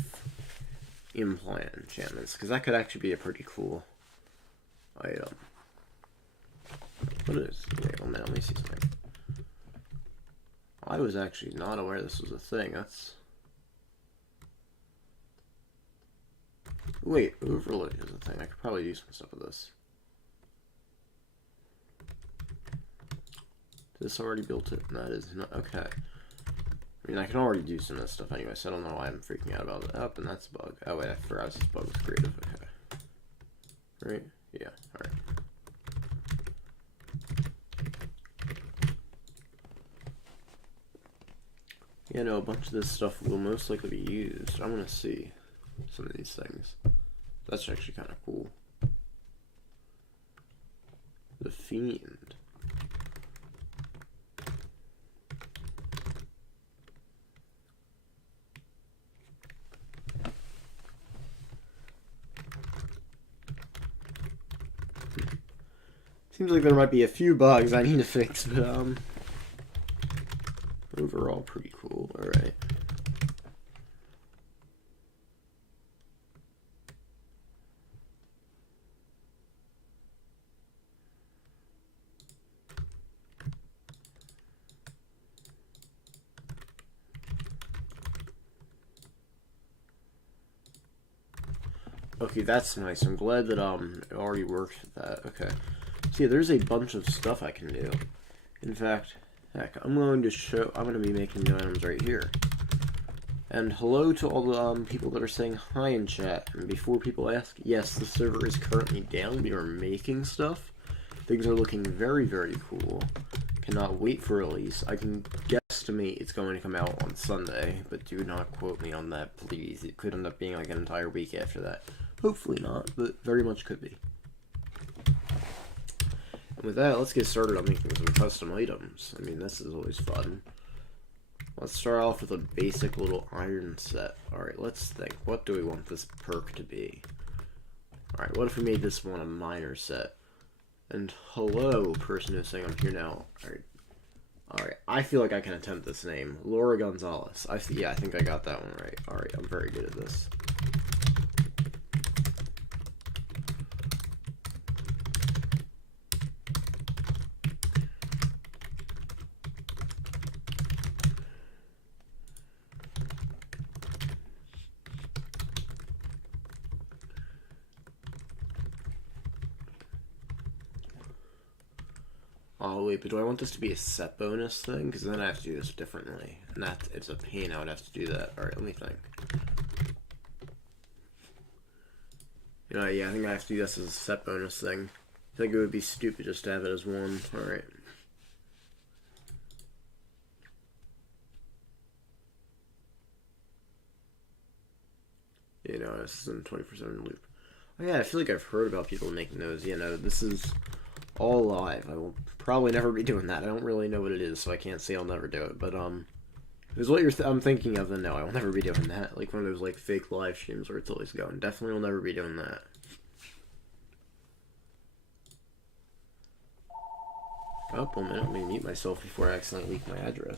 implant enchantments, because that could actually be a pretty cool item. What is it? Wait, oh man, let me see something. I was actually not aware this was a thing. That's... Wait, overlay is a thing. I could probably do some stuff with this. This already built it? No, it is not. Okay. I mean, I can already do some of this stuff anyway, so I don't know why I'm freaking out about it. Oh, and that's a bug. Oh, wait, I forgot this bug was creative. Okay. Right? Yeah, alright. Yeah, no, a bunch of this stuff will most likely be used. I want to see some of these things. That's actually kind of cool. The Fiend. Seems like there might be a few bugs I need to fix, but overall pretty cool. All right. Okay, that's nice. I'm glad that it already works with that. Okay. See, there's a bunch of stuff I can do. In fact, heck, I'm going to be making new items right here. And hello to all the people that are saying hi in chat. And before people ask, yes, the server is currently down. We are making stuff. Things are looking very, very cool. Cannot wait for release. I can guesstimate it's going to come out on Sunday, but do not quote me on that, please. It could end up being like an entire week after that. Hopefully not, but very much could be. And with that, let's get started on making some custom items. I mean, this is always fun. Let's start off with a basic little iron set. Alright, let's think. What do we want this perk to be? Alright, what if we made this one a miner set? And hello, person who's saying I'm here now. Alright, I feel like I can attempt this name. Laura Gonzalez. Yeah, I think I got that one right. Alright, I'm very good at this. Oh wait, but do I want this to be a set bonus thing? Because then I have to do this differently. And it's a pain, I would have to do that. Alright, let me think. You know, yeah, I think I have to do this as a set bonus thing. I think it would be stupid just to have it as one. Alright. You know, this is in 24/7 loop. Oh yeah, I feel like I've heard about people making those. Yeah, no, this is all live. I will probably never be doing that. I don't really know what it is, so I can't say I'll never do it. But if it's what I'm thinking of, then no, I will never be doing that. Like one of those like fake live streams where it's always going. Definitely will never be doing that. Oh, 1 minute. Let me mute myself before I accidentally leak my address.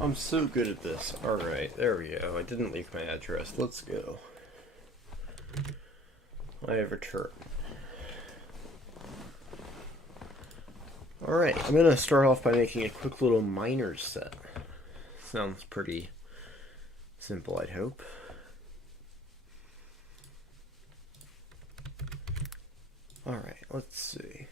I'm so good at this. Alright, there we go. I didn't leak my address. Let's go. I have returned. Alright, I'm going to start off by making a quick little miner set. Sounds pretty simple, I'd hope. Alright, let's see.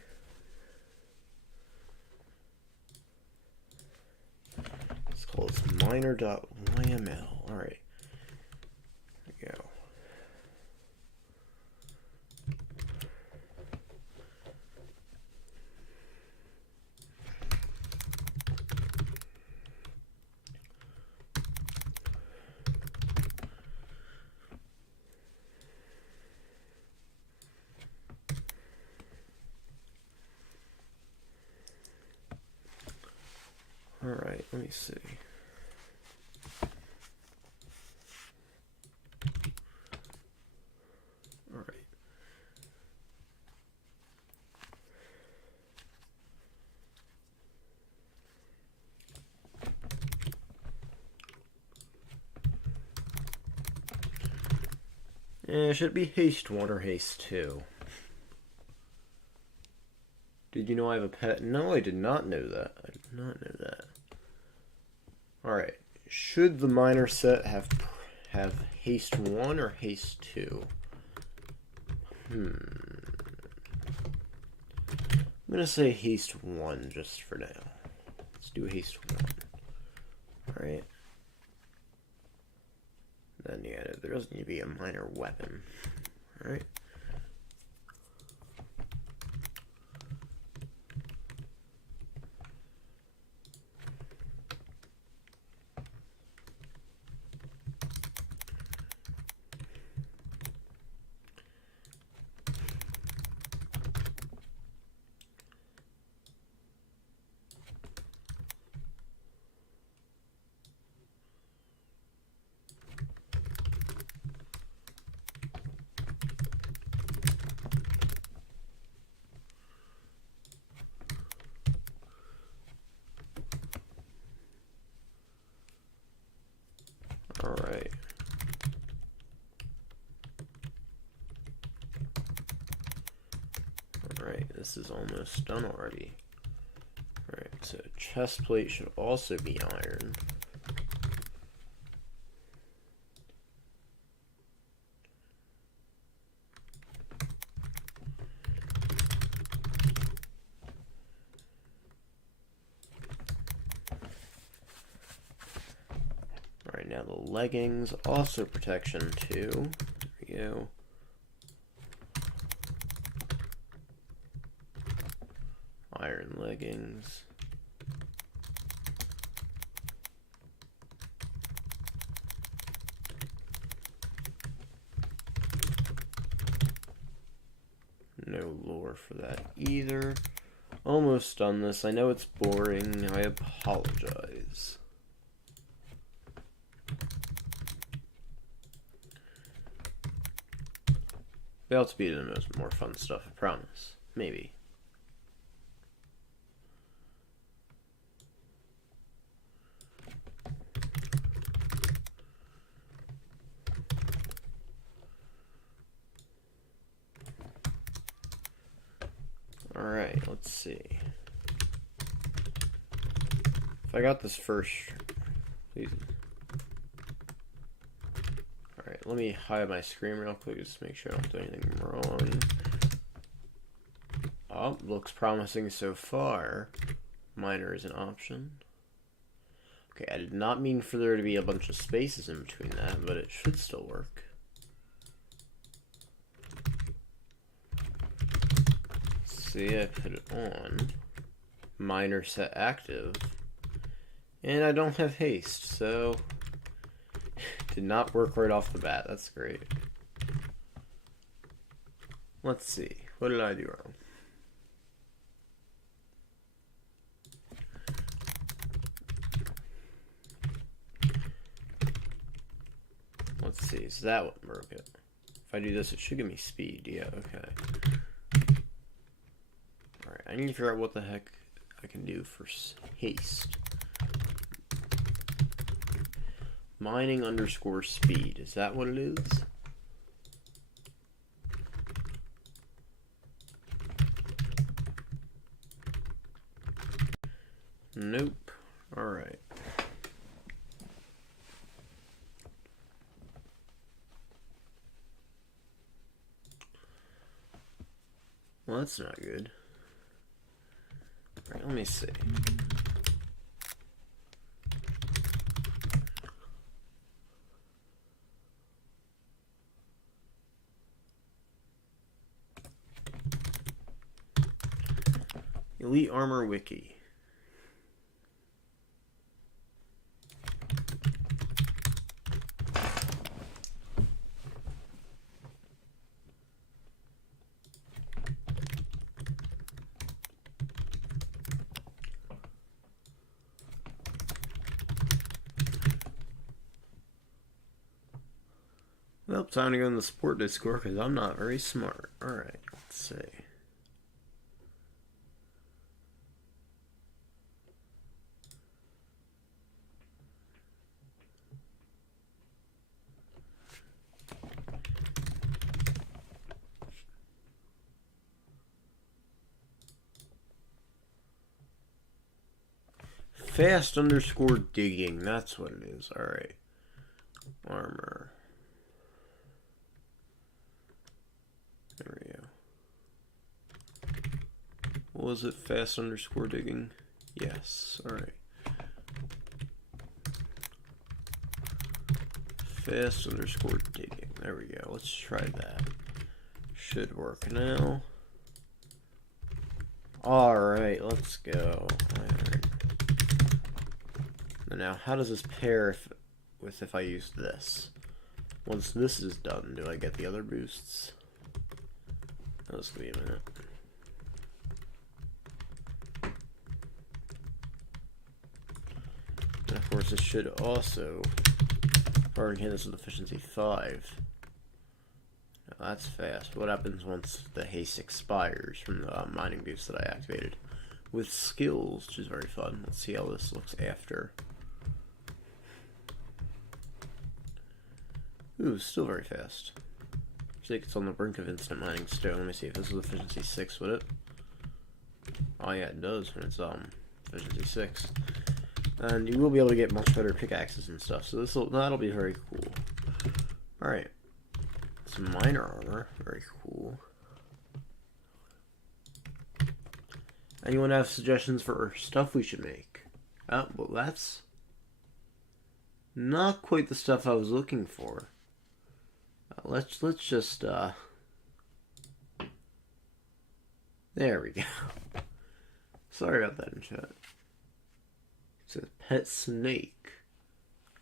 Let's call this miner.yml. Alright. There we go. Alright, let me see. Alright. Should it be haste 1 or haste 2? Did you know I have a pet? No, I did not know that. I did not know that. Alright. Should the miner set have haste 1 or haste 2? I'm gonna say haste 1 just for now. Let's do haste 1. Alright. Then yeah, there doesn't need to be a miner weapon. Alright. Alright. Alright, this is almost done already. Alright, so chest plate should also be iron. Alright, now the leggings, also protection 2. There we go. Iron leggings. No lore for that either. Almost done this. I know it's boring. I apologize. About to be the most more fun stuff, I promise. Maybe. Alright, let's see. If I got this first, please. Alright, let me hide my screen real quick just to make sure I don't do anything wrong. Oh, looks promising so far. Miner is an option. Okay, I did not mean for there to be a bunch of spaces in between that, but it should still work. See, I put it on. Miner set active. And I don't have haste, so did not work right off the bat. That's great. Let's see. What did I do wrong? Let's see. So that one broke it. If I do this, it should give me speed. Yeah, okay. Alright, I need to figure out what the heck I can do for haste. Mining underscore speed. Is that what it is? Nope. Alright. Well, that's not good. Alright, let me see. Elite Armor Wiki. Well, time to go in the support Discord because I'm not very smart. Alright, let's see. Fast underscore digging, that's what it is. Alright. Armor. There we go. What was it? Fast underscore digging? Yes. Alright. Fast underscore digging. There we go. Let's try that. Should work now. Alright, let's go. Alright. Now, how does this pair if I use this? Once this is done, do I get the other boosts? Let's wait a minute. And of course, this should also fire cannons with efficiency 5. Now that's fast. What happens once the haste expires from the mining boost that I activated? With skills, which is very fun. Let's see how this looks after. Ooh, still very fast. Looks like it's on the brink of instant mining stone. Let me see if this is efficiency 6, would it? Oh yeah, it does when it's efficiency 6. And you will be able to get much better pickaxes and stuff, so that'll be very cool. Alright. Some miner armor, very cool. Anyone have suggestions for stuff we should make? Well that's not quite the stuff I was looking for. Let's just there we go. Sorry about that in chat. It says pet snake.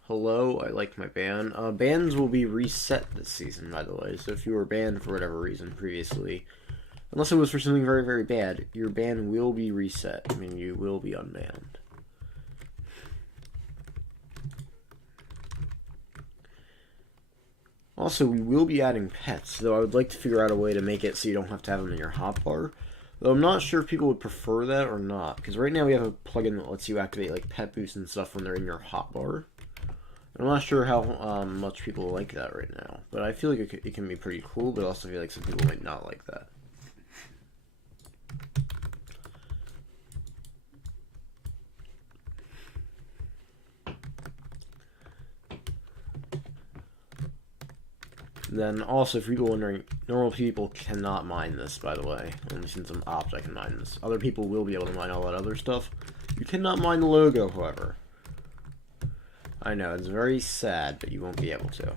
Hello, I like my ban. Bans will be reset this season, by the way. So if you were banned for whatever reason previously, unless it was for something very, very bad, your ban will be reset. I mean, you will be unbanned. Also, we will be adding pets, though I would like to figure out a way to make it so you don't have to have them in your hotbar. Though I'm not sure if people would prefer that or not, because right now we have a plugin that lets you activate like pet boosts and stuff when they're in your hotbar. I'm not sure how much people like that right now, but I feel like it can be pretty cool, but I also feel like some people might not like that. Then also, for people wondering, normal people cannot mine this, by the way. Only since I'm opt, I can mine this. Other people will be able to mine all that other stuff. You cannot mine the logo, however. I know, it's very sad, but you won't be able to.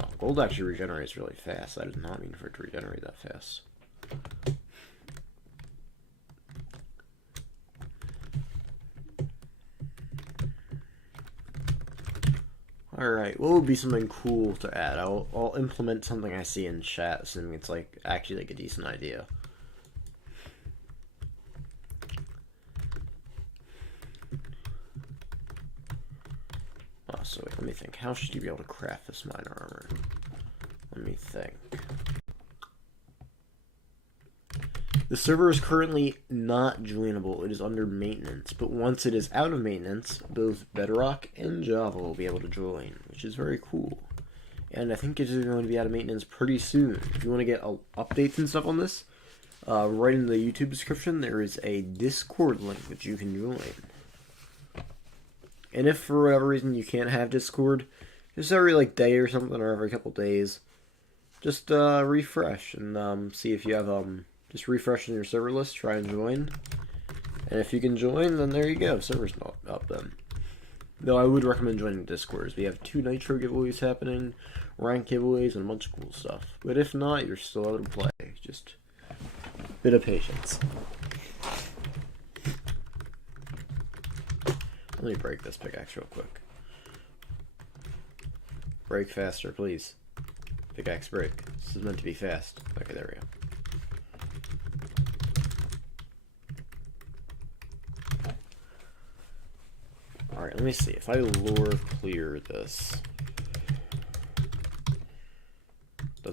Oh, gold actually regenerates really fast. I did not mean for it to regenerate that fast. Alright, what would be something cool to add? I'll implement something I see in chat, assuming it's like actually like a decent idea. Oh, so wait, let me think. How should you be able to craft this miner armor? Let me think. The server is currently not joinable. It is under maintenance, but once it is out of maintenance, both Bedrock and Java will be able to join, which is very cool. And I think it is going to be out of maintenance pretty soon. If you want to get updates and stuff on this, right in the YouTube description, there is a Discord link that you can join. And if for whatever reason you can't have Discord, just every like day or something, or every couple days, just refresh and see if you have just refresh in your server list, try and join. And if you can join, then there you go. Server's not up then. Though I would recommend joining Discord. We have 2 Nitro giveaways happening, rank giveaways, and a bunch of cool stuff. But if not, you're still able to play. Just a bit of patience. Let me break this pickaxe real quick. Break faster, please. Pickaxe break. This is meant to be fast. Okay, there we go. Alright, let me see. If I lore clear this.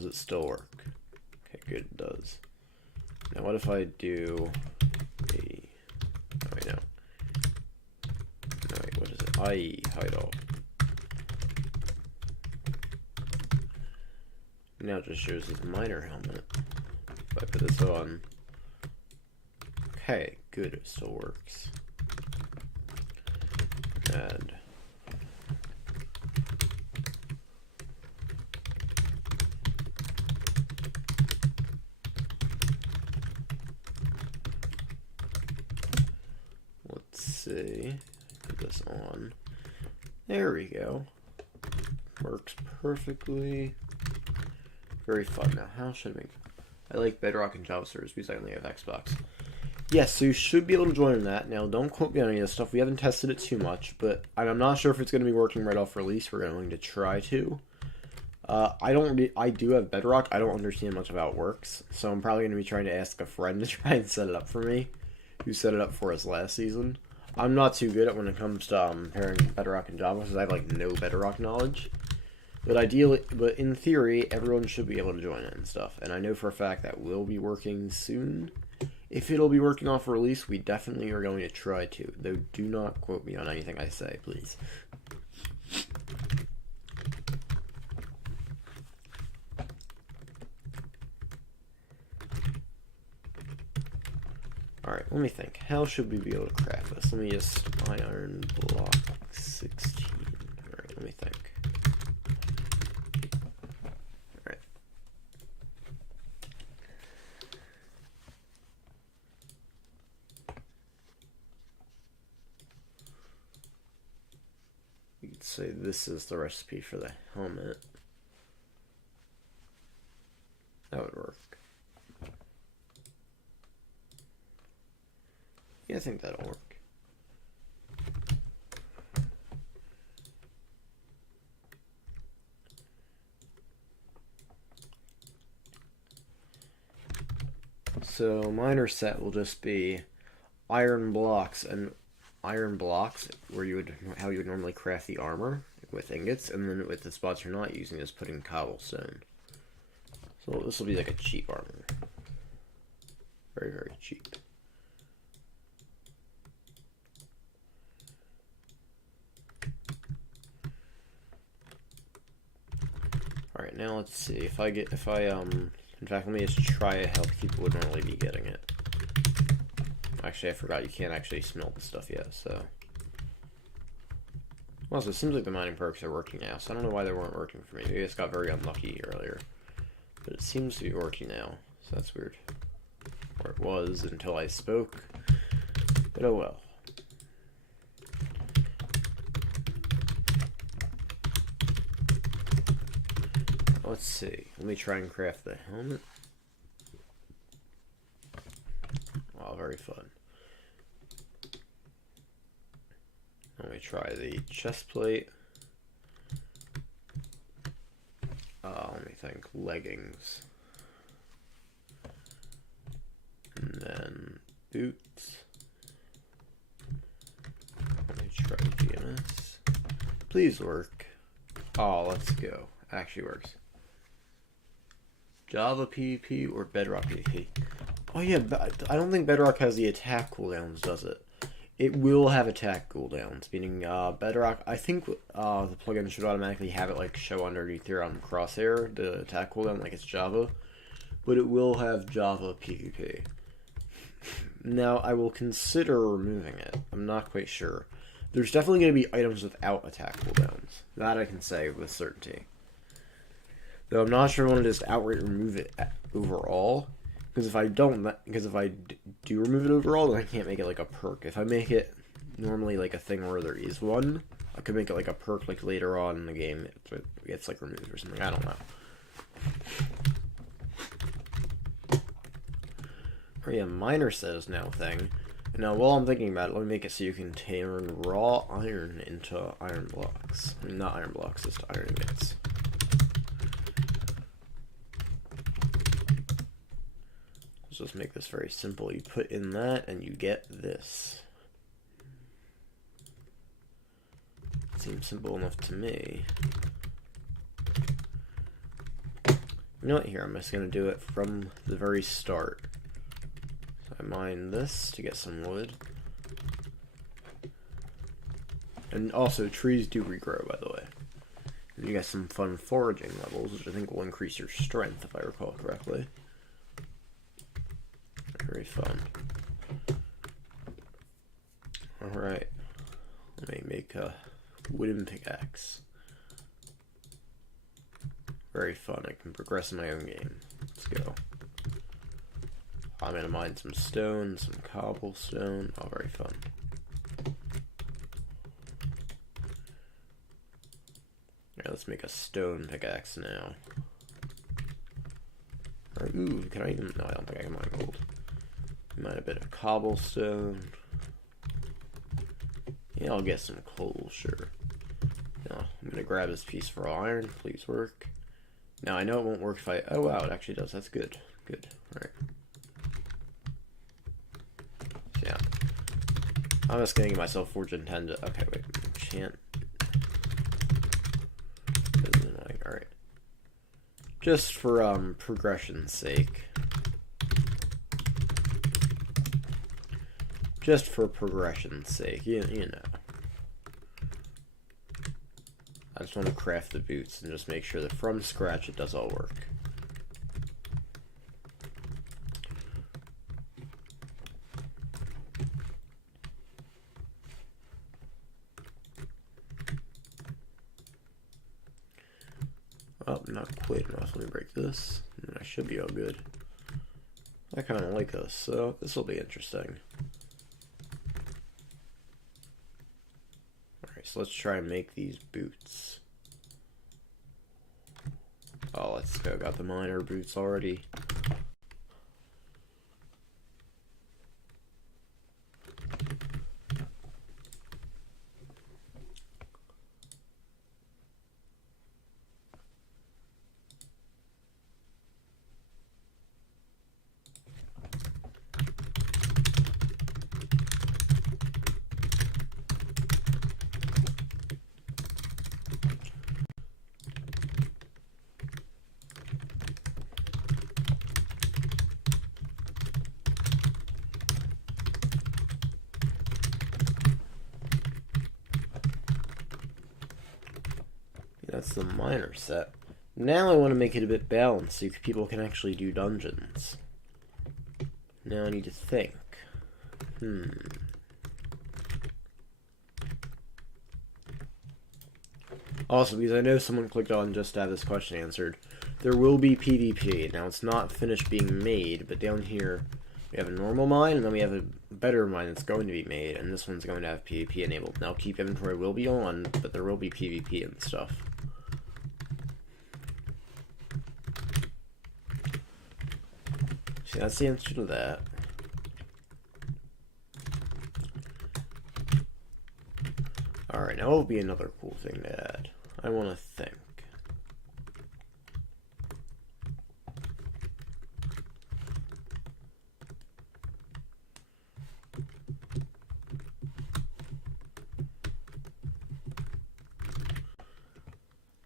it still work? Okay, good, it does. Now what if I do a... Oh, wait, no. No, wait, what is it? IE, hide all. Now it just shows his miner helmet. If I put this on... Okay, good, it still works. And... let's see, put this on. There we go. Works perfectly. Very fun. Now, how should I make... I like Bedrock and Java servers because I only have Xbox. Yes, so you should be able to join in that. Now, don't quote me on any of this stuff. We haven't tested it too much, but I'm not sure if it's going to be working right off release. We're going to try to. I do have Bedrock. I don't understand much of how it works, so I'm probably going to be trying to ask a friend to try and set it up for me, who set it up for us last season. I'm not too good at when it comes to pairing Bedrock and Java because I have like no Bedrock knowledge. But in theory, everyone should be able to join it and stuff. And I know for a fact that will be working soon. If it'll be working off release, we definitely are going to try to. Though do not quote me on anything I say, please. Alright, let me think. How should we be able to craft this? Let me just iron block 16. Alright, let me think. Alright. You could say this is the recipe for the helmet. That would work. Yeah, I think that'll work. So miner set will just be iron blocks where how you would normally craft the armor with ingots, and then with the spots you're not using is putting cobblestone. So this will be like a cheap armor. Very, very cheap. Alright, now let's see. In fact, let me just try how people would normally be getting it. Actually, I forgot you can't actually smelt the stuff yet, so. Also, it seems like the mining perks are working now, so I don't know why they weren't working for me. Maybe I just got very unlucky earlier. But it seems to be working now, so that's weird. Or it was until I spoke. But oh well. Let's see. Let me try and craft the helmet. Wow, very fun. Let me try the chest plate. Let me think. Leggings. And then boots. Let me try GMS. Please work. Oh, let's go. Actually works. Java PvP or Bedrock PvP? Oh yeah, I don't think Bedrock has the attack cooldowns, does it? It will have attack cooldowns, meaning Bedrock, I think the plugin should automatically have it like show underneath here on crosshair, the attack cooldown like it's Java, but it will have Java PvP. Now, I will consider removing it. I'm not quite sure. There's definitely going to be items without attack cooldowns. That I can say with certainty. Though I'm not sure I want to just outright remove it overall. Because if I do remove it overall, then I can't make it like a perk. If I make it normally like a thing where there is one, I could make it like a perk like later on in the game. It gets like removed or something. I don't know. Oh yeah, miner set is now a thing. Now, while I'm thinking about it, let me make it so you can turn raw iron into iron blocks. I mean, not iron blocks, just iron ingots. Let's just make this very simple. You put in that, and you get this. Seems simple enough to me. know what, here, I'm just going to do it from the very start. So I mine this to get some wood. And also, trees do regrow, by the way. And you get some fun foraging levels, which I think will increase your strength, if I recall correctly. Very fun. Alright. Let me make a wooden pickaxe. Very fun. I can progress in my own game. Let's go. I'm gonna mine some stone, some cobblestone. Oh, very fun. Alright, let's make a stone pickaxe now. Or, ooh, can I even? No, I don't think I can mine gold. Mine a bit of cobblestone. Yeah, I'll get some coal, sure. Now, I'm gonna grab this piece for iron. Please work. Now, I know it won't work if I... Oh, wow, it actually does. That's good. Good. Alright. So, yeah. I'm just gonna give myself Fortune 10 to... Okay, wait. Enchant. Alright. Just for, progression's sake. Just for progression's sake. You know. I just want to craft the boots and just make sure that from scratch it does all work. Oh, not quite enough. Let me break this. And I should be all good. I kind of like this, so this will be interesting. Alright, so let's try and make these boots. Oh, let's go. Got the miner boots already. That's the miner set. Now I want to make it a bit balanced so people can actually do dungeons. Now I need to think. Also, because I know someone clicked on just to have this question answered, there will be PvP. Now it's not finished being made, but down here we have a normal mine, and then we have a better mine that's going to be made, and this one's going to have PvP enabled. Now keep inventory will be on, but there will be PvP and stuff. See, that's the answer to that. Alright, now what will be another cool thing to add? I want to think.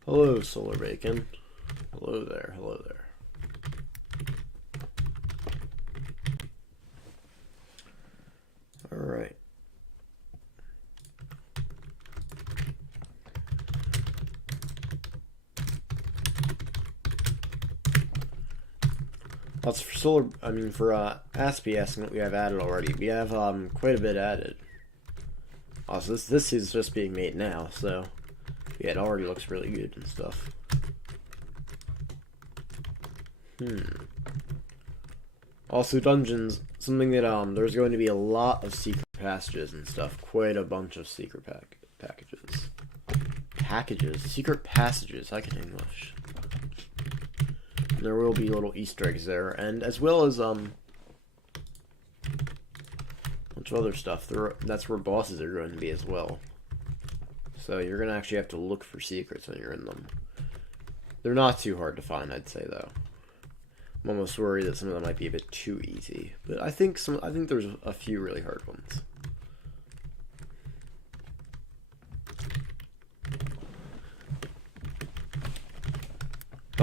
Hello, Solar Bacon. Hello there, hello there. Alright. That's for solar, for Aspie asking what we have added already. We have quite a bit added. Also, this is just being made now, so yeah, it already looks really good and stuff. Also, dungeons, something that there's going to be a lot of secret passages and stuff. Quite a bunch of secret packages. Secret passages, I can English. There will be little Easter eggs there, and as well as bunch of other stuff. That's where bosses are going to be as well. So you're going to actually have to look for secrets when you're in them. They're not too hard to find, I'd say, though. I'm almost worried that some of them might be a bit too easy, but I think there's a few really hard ones.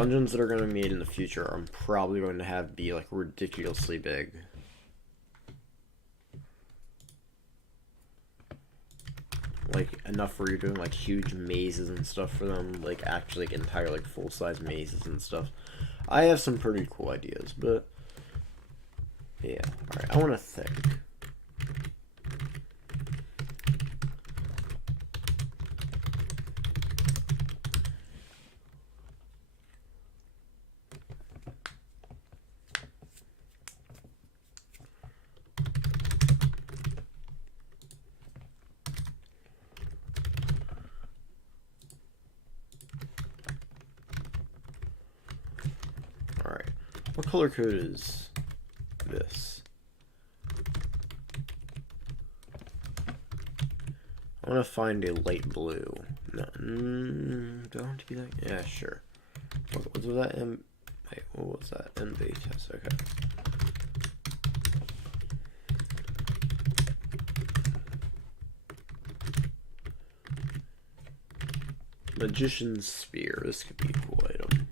dungeons that are going to be made in the future are probably going to have be like ridiculously big. Like enough where you're doing like huge mazes and stuff for them, like actually like entire like full-size mazes and stuff. I have some pretty cool ideas, but yeah. Alright, I want to think. Alright, what color code is this? I want to find a light blue. No, do I want to be that? Yeah, sure. What was that? Wait, what was that? MB test. Okay. Magician's Spear. This could be a cool item.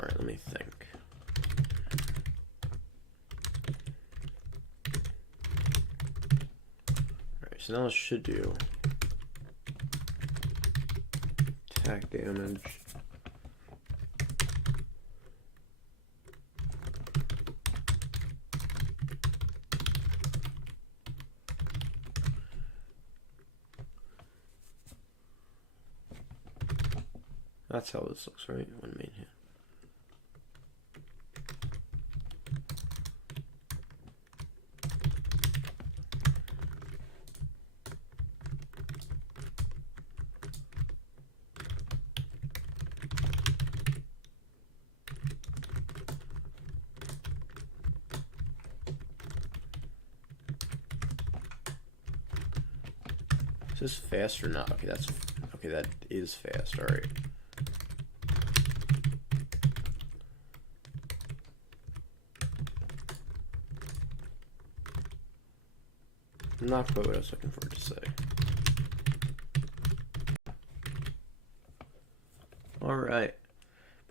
Alright, let me think. Alright, so now it should do attack damage. That's how this looks, right? One main hit. Is this fast or not? Okay, that is fast. All right. Not quite what I was looking for it to say. All right.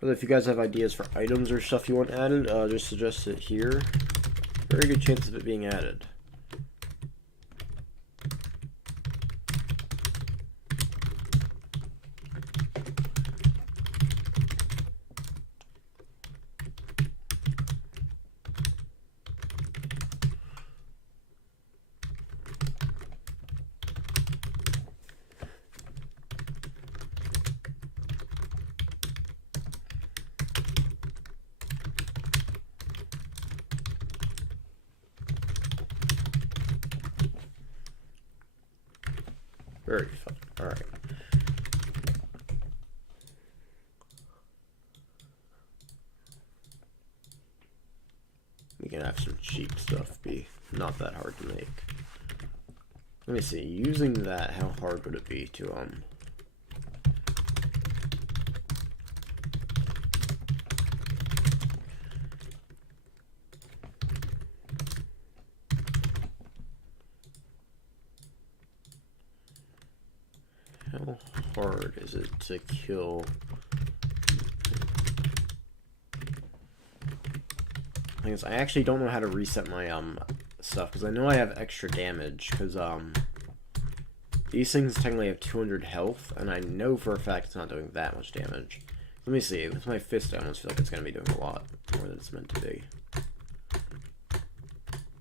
But if you guys have ideas for items or stuff you want added, just suggest it here. Very good chance of it being added. Very fun. Alright. We can have some cheap stuff be not that hard to make. Let me see. Using that, how hard would it be to how hard is it to kill? I actually don't know how to reset my stuff because I know I have extra damage because these things technically have 200 health and I know for a fact it's not doing that much damage. Let me see. With my fist, I almost feel like it's gonna be doing a lot more than it's meant to be.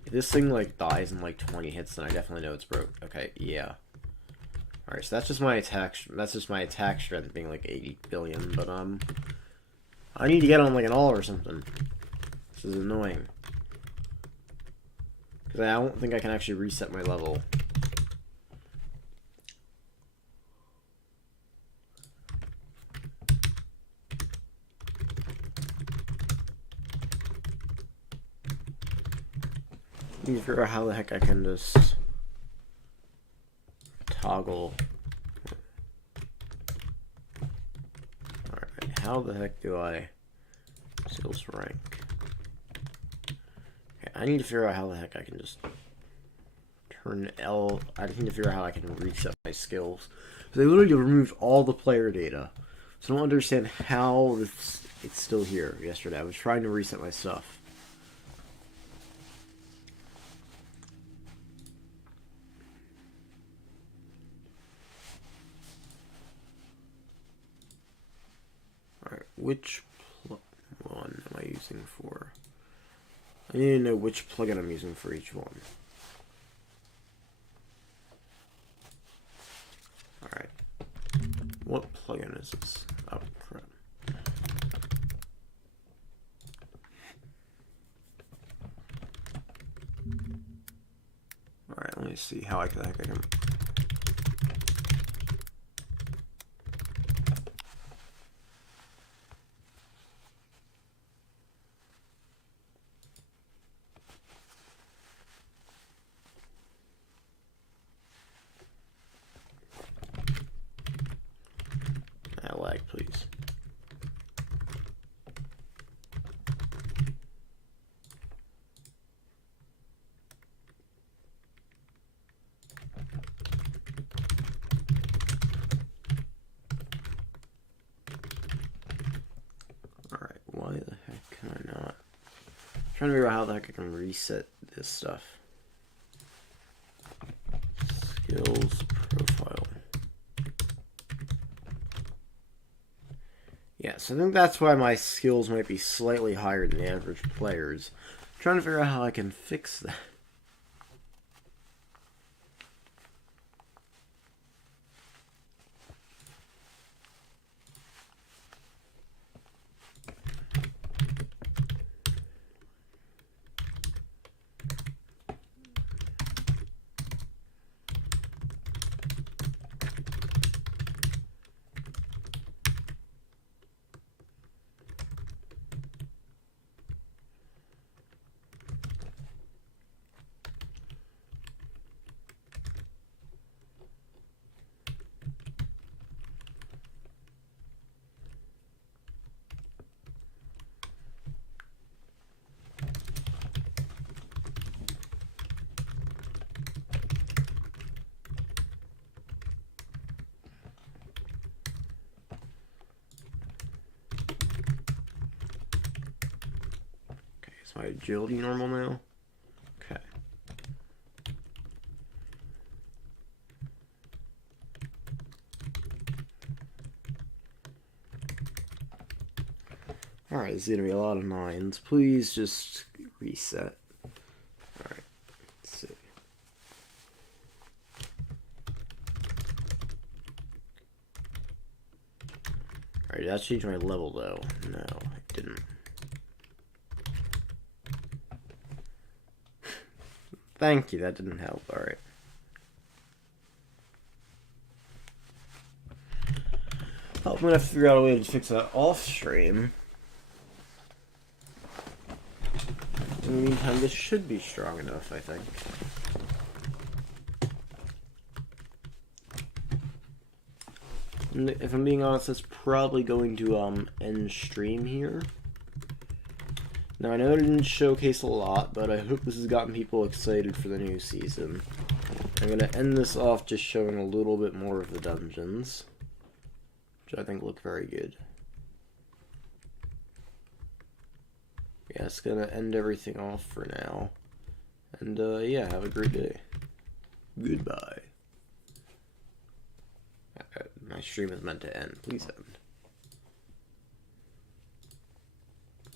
If this thing like dies in like 20 hits, then I definitely know it's broke. Okay, yeah. Alright, so that's just my attack. That's just my attack strength being like 80 billion. But I need to get on like an all or something. This is annoying because I don't think I can actually reset my level. Let me figure out how the heck I can just toggle. Alright, how the heck do I skills rank? Okay, I need to figure out how the heck I can just turn L. I need to figure out how I can reset my skills. Because they literally removed all the player data. So I don't understand how it's still here. Yesterday I was trying to reset my stuff. Alright, which one am I using for? I need to know which plugin I'm using for each one. Alright. What plugin is this? Oh, crap. Alright, let me see how I can... lag, please. Alright, why the heck can I not? I'm trying to figure out how the heck I can reset this stuff. Skills profile. Yeah, so I think that's why my skills might be slightly higher than the average players. I'm trying to figure out how I can fix that. Is my agility normal now? Okay. Alright, this is going to be a lot of 9s. Please just reset. Alright, let's see. Alright, did that change my level though? No, it didn't. Thank you, that didn't help. Alright. Well, I'm gonna have to figure out a way to fix that off stream. In the meantime, this should be strong enough, I think. And if I'm being honest, that's probably going to end stream here. Now, I know it didn't showcase a lot, but I hope this has gotten people excited for the new season. I'm going to end this off just showing a little bit more of the dungeons, which I think look very good. Yeah, it's going to end everything off for now. And, yeah, have a great day. Goodbye. My stream is meant to end. Please end.